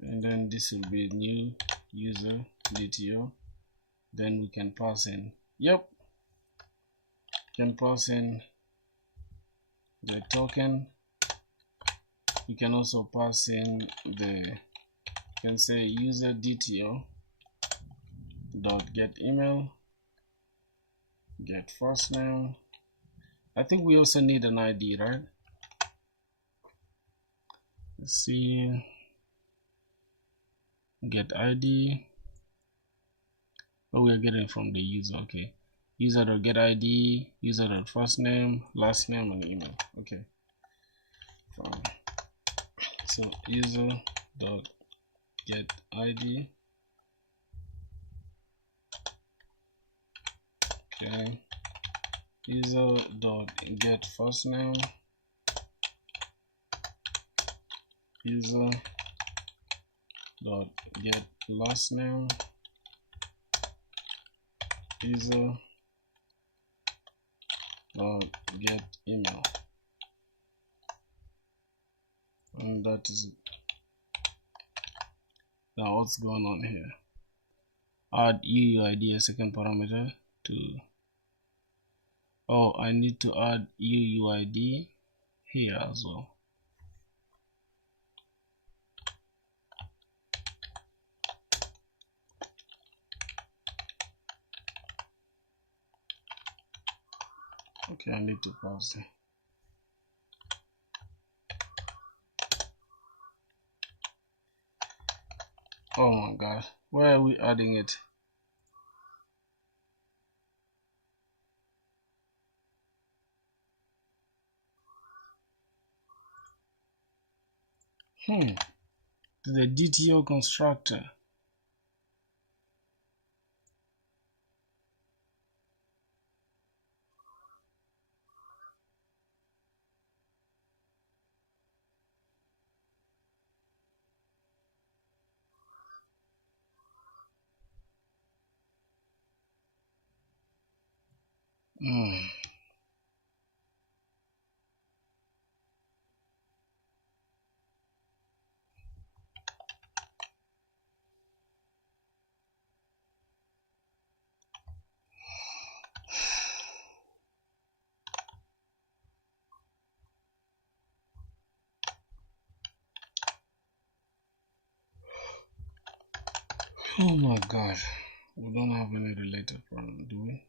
and then this will be new user DTO. Then we can pass in, yep, can pass in the token. You can also pass in the, you can say user DTO dot get email, get first name. I think we also need an ID, right? Let's see, get ID. Oh, we are getting from the user. Okay, user dot get ID, user dot first name, last name, and email. Okay, fine. So user dot get ID. Okay, user dot get first name, user dot get last name, user dot get email, and that is it. Now what's going on here? Add UUID a second parameter to, oh, I need to add UUID here as well. Okay, I need to pause it. Oh my god, where are we adding it? The DTO constructor. Oh my god, we don't have any related problem, do we?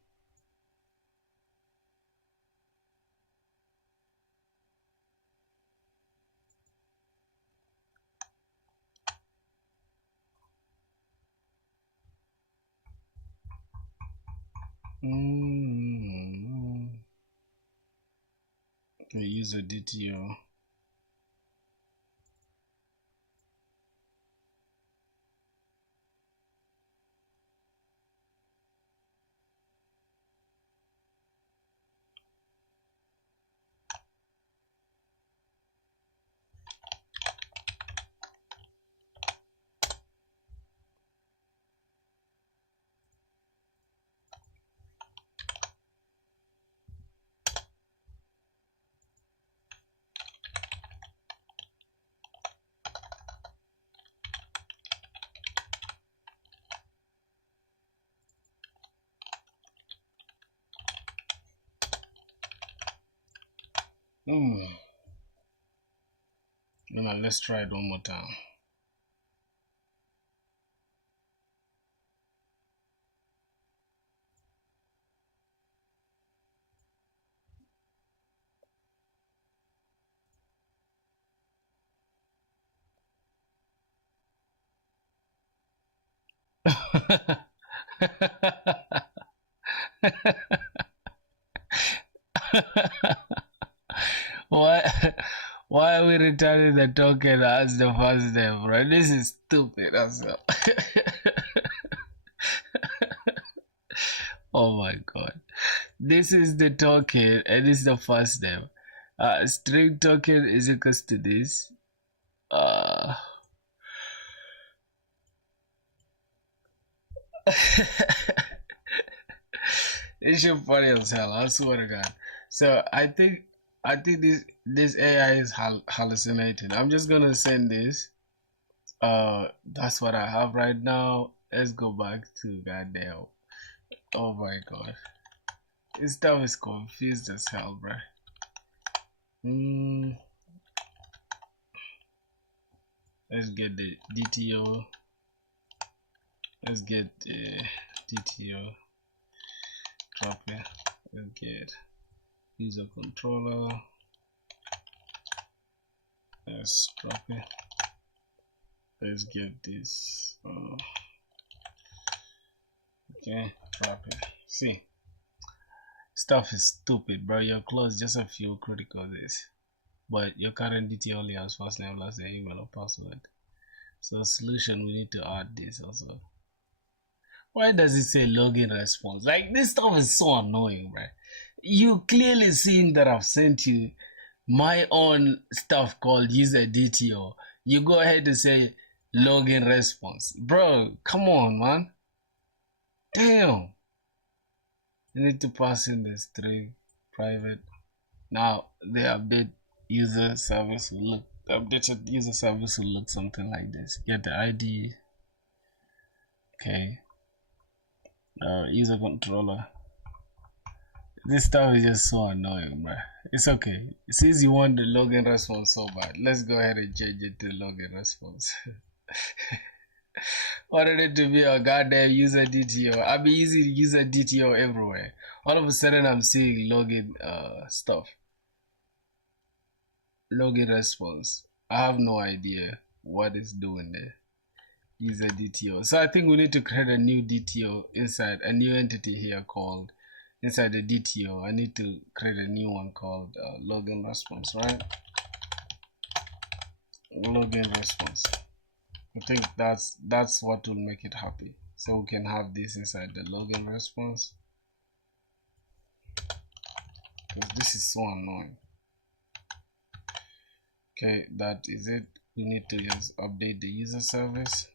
Okay, user DTO. Now let's try it one more time. why why are we returning the token as the first name, right? This is stupid as well. Oh my god. This is the token and this is the first name. String token is equals to this. It's should funny as hell, I swear to god. So I think this AI is hallucinating. I'm just gonna send this. That's what I have right now. Let's go back to goddamn. Oh my god. This stuff is confused as hell, bro. Let's get the DTO. Let's get the DTO. Drop it. Let's get user controller. Let's drop it. Let's get this. Okay, drop it. See, stuff is stupid, bro. You're close, just a few critical this, but your current DTO only has first name, last name, email, or password. So solution, we need to add this also. Why does it say login response? Like, this stuff is so annoying, bro. You clearly seen that I've sent you my own stuff called user DTO. You go ahead and say login response. Bro, come on, man. Damn. You need to pass in the string private. Now the update user service will look updated user service will look something like this. Get the ID. Okay. User controller. This stuff is just so annoying, bro. It's okay. Since you want the login response so bad, let's go ahead and change it to login response. Wanted it to be a goddamn user DTO. I've been using user DTO everywhere. All of a sudden, I'm seeing login stuff. Login response. I have no idea what it's doing there. User DTO. So I think we need to create a new DTO inside a new entity here called inside the DTO. I need to create a new one called login response, right? Login response. I think that's what will make it happy. So we can have this inside the login response. Because this is so annoying. Okay, that is it. We need to just update the user service.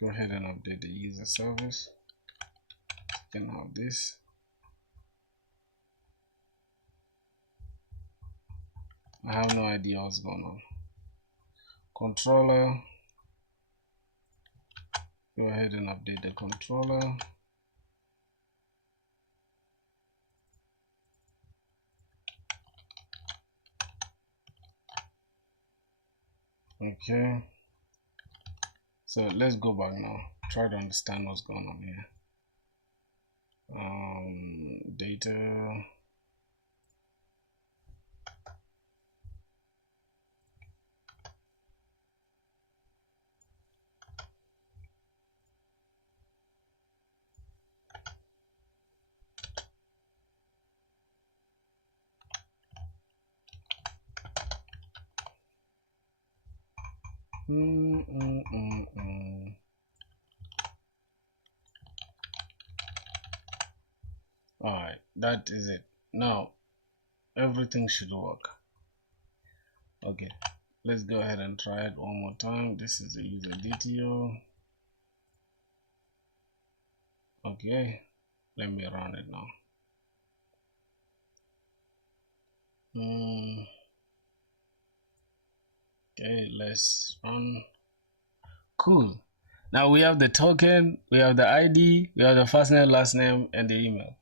Go ahead and update the user service. You can have this. I have no idea what's going on. Controller. Go ahead and update the controller. Okay. So let's go back now. Try to understand what's going on here. Data. Alright, that is it. Now everything should work. Okay, let's go ahead and try it one more time. This is the user DTO. Okay, let me run it now. Okay, let's run. Cool. Now we have the token, we have the ID, we have the first name, last name, and the email.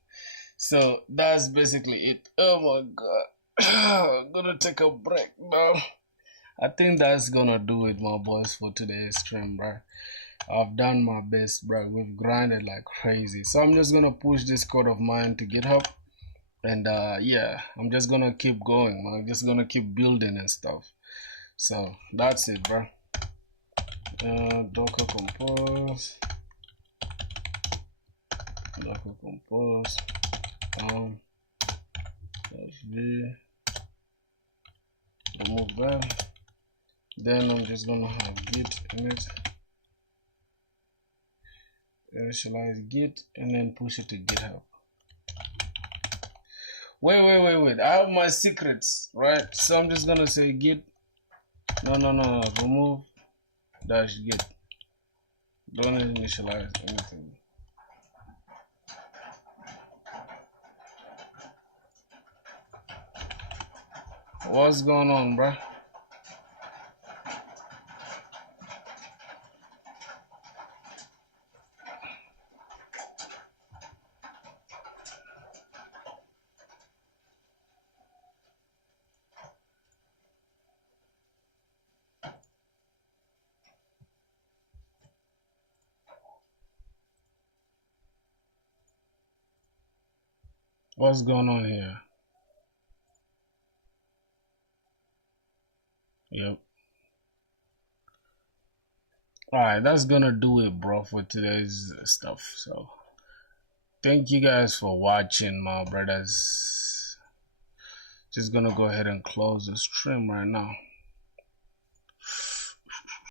So that's basically it. Oh my god. I'm gonna take a break now. I think that's gonna do it, my boys, for today's stream, bro. I've done my best, bro. We've grinded like crazy. So I'm just gonna push this code of mine to GitHub. And yeah, I'm just gonna keep going. I'm just gonna keep building and stuff. So that's it, bro. Docker compose. Docker compose. V. Remove that. Then I'm just gonna have git init. Initialize git and then push it to GitHub. Wait. I have my secrets, right? So I'm just gonna say git. No. Remove dash git. Don't initialize anything. What's going on, bruh? What's going on here? Yep. Alright, that's gonna do it, bro, for today's stuff. So thank you guys for watching, my brothers. Just gonna go ahead and close the stream right now.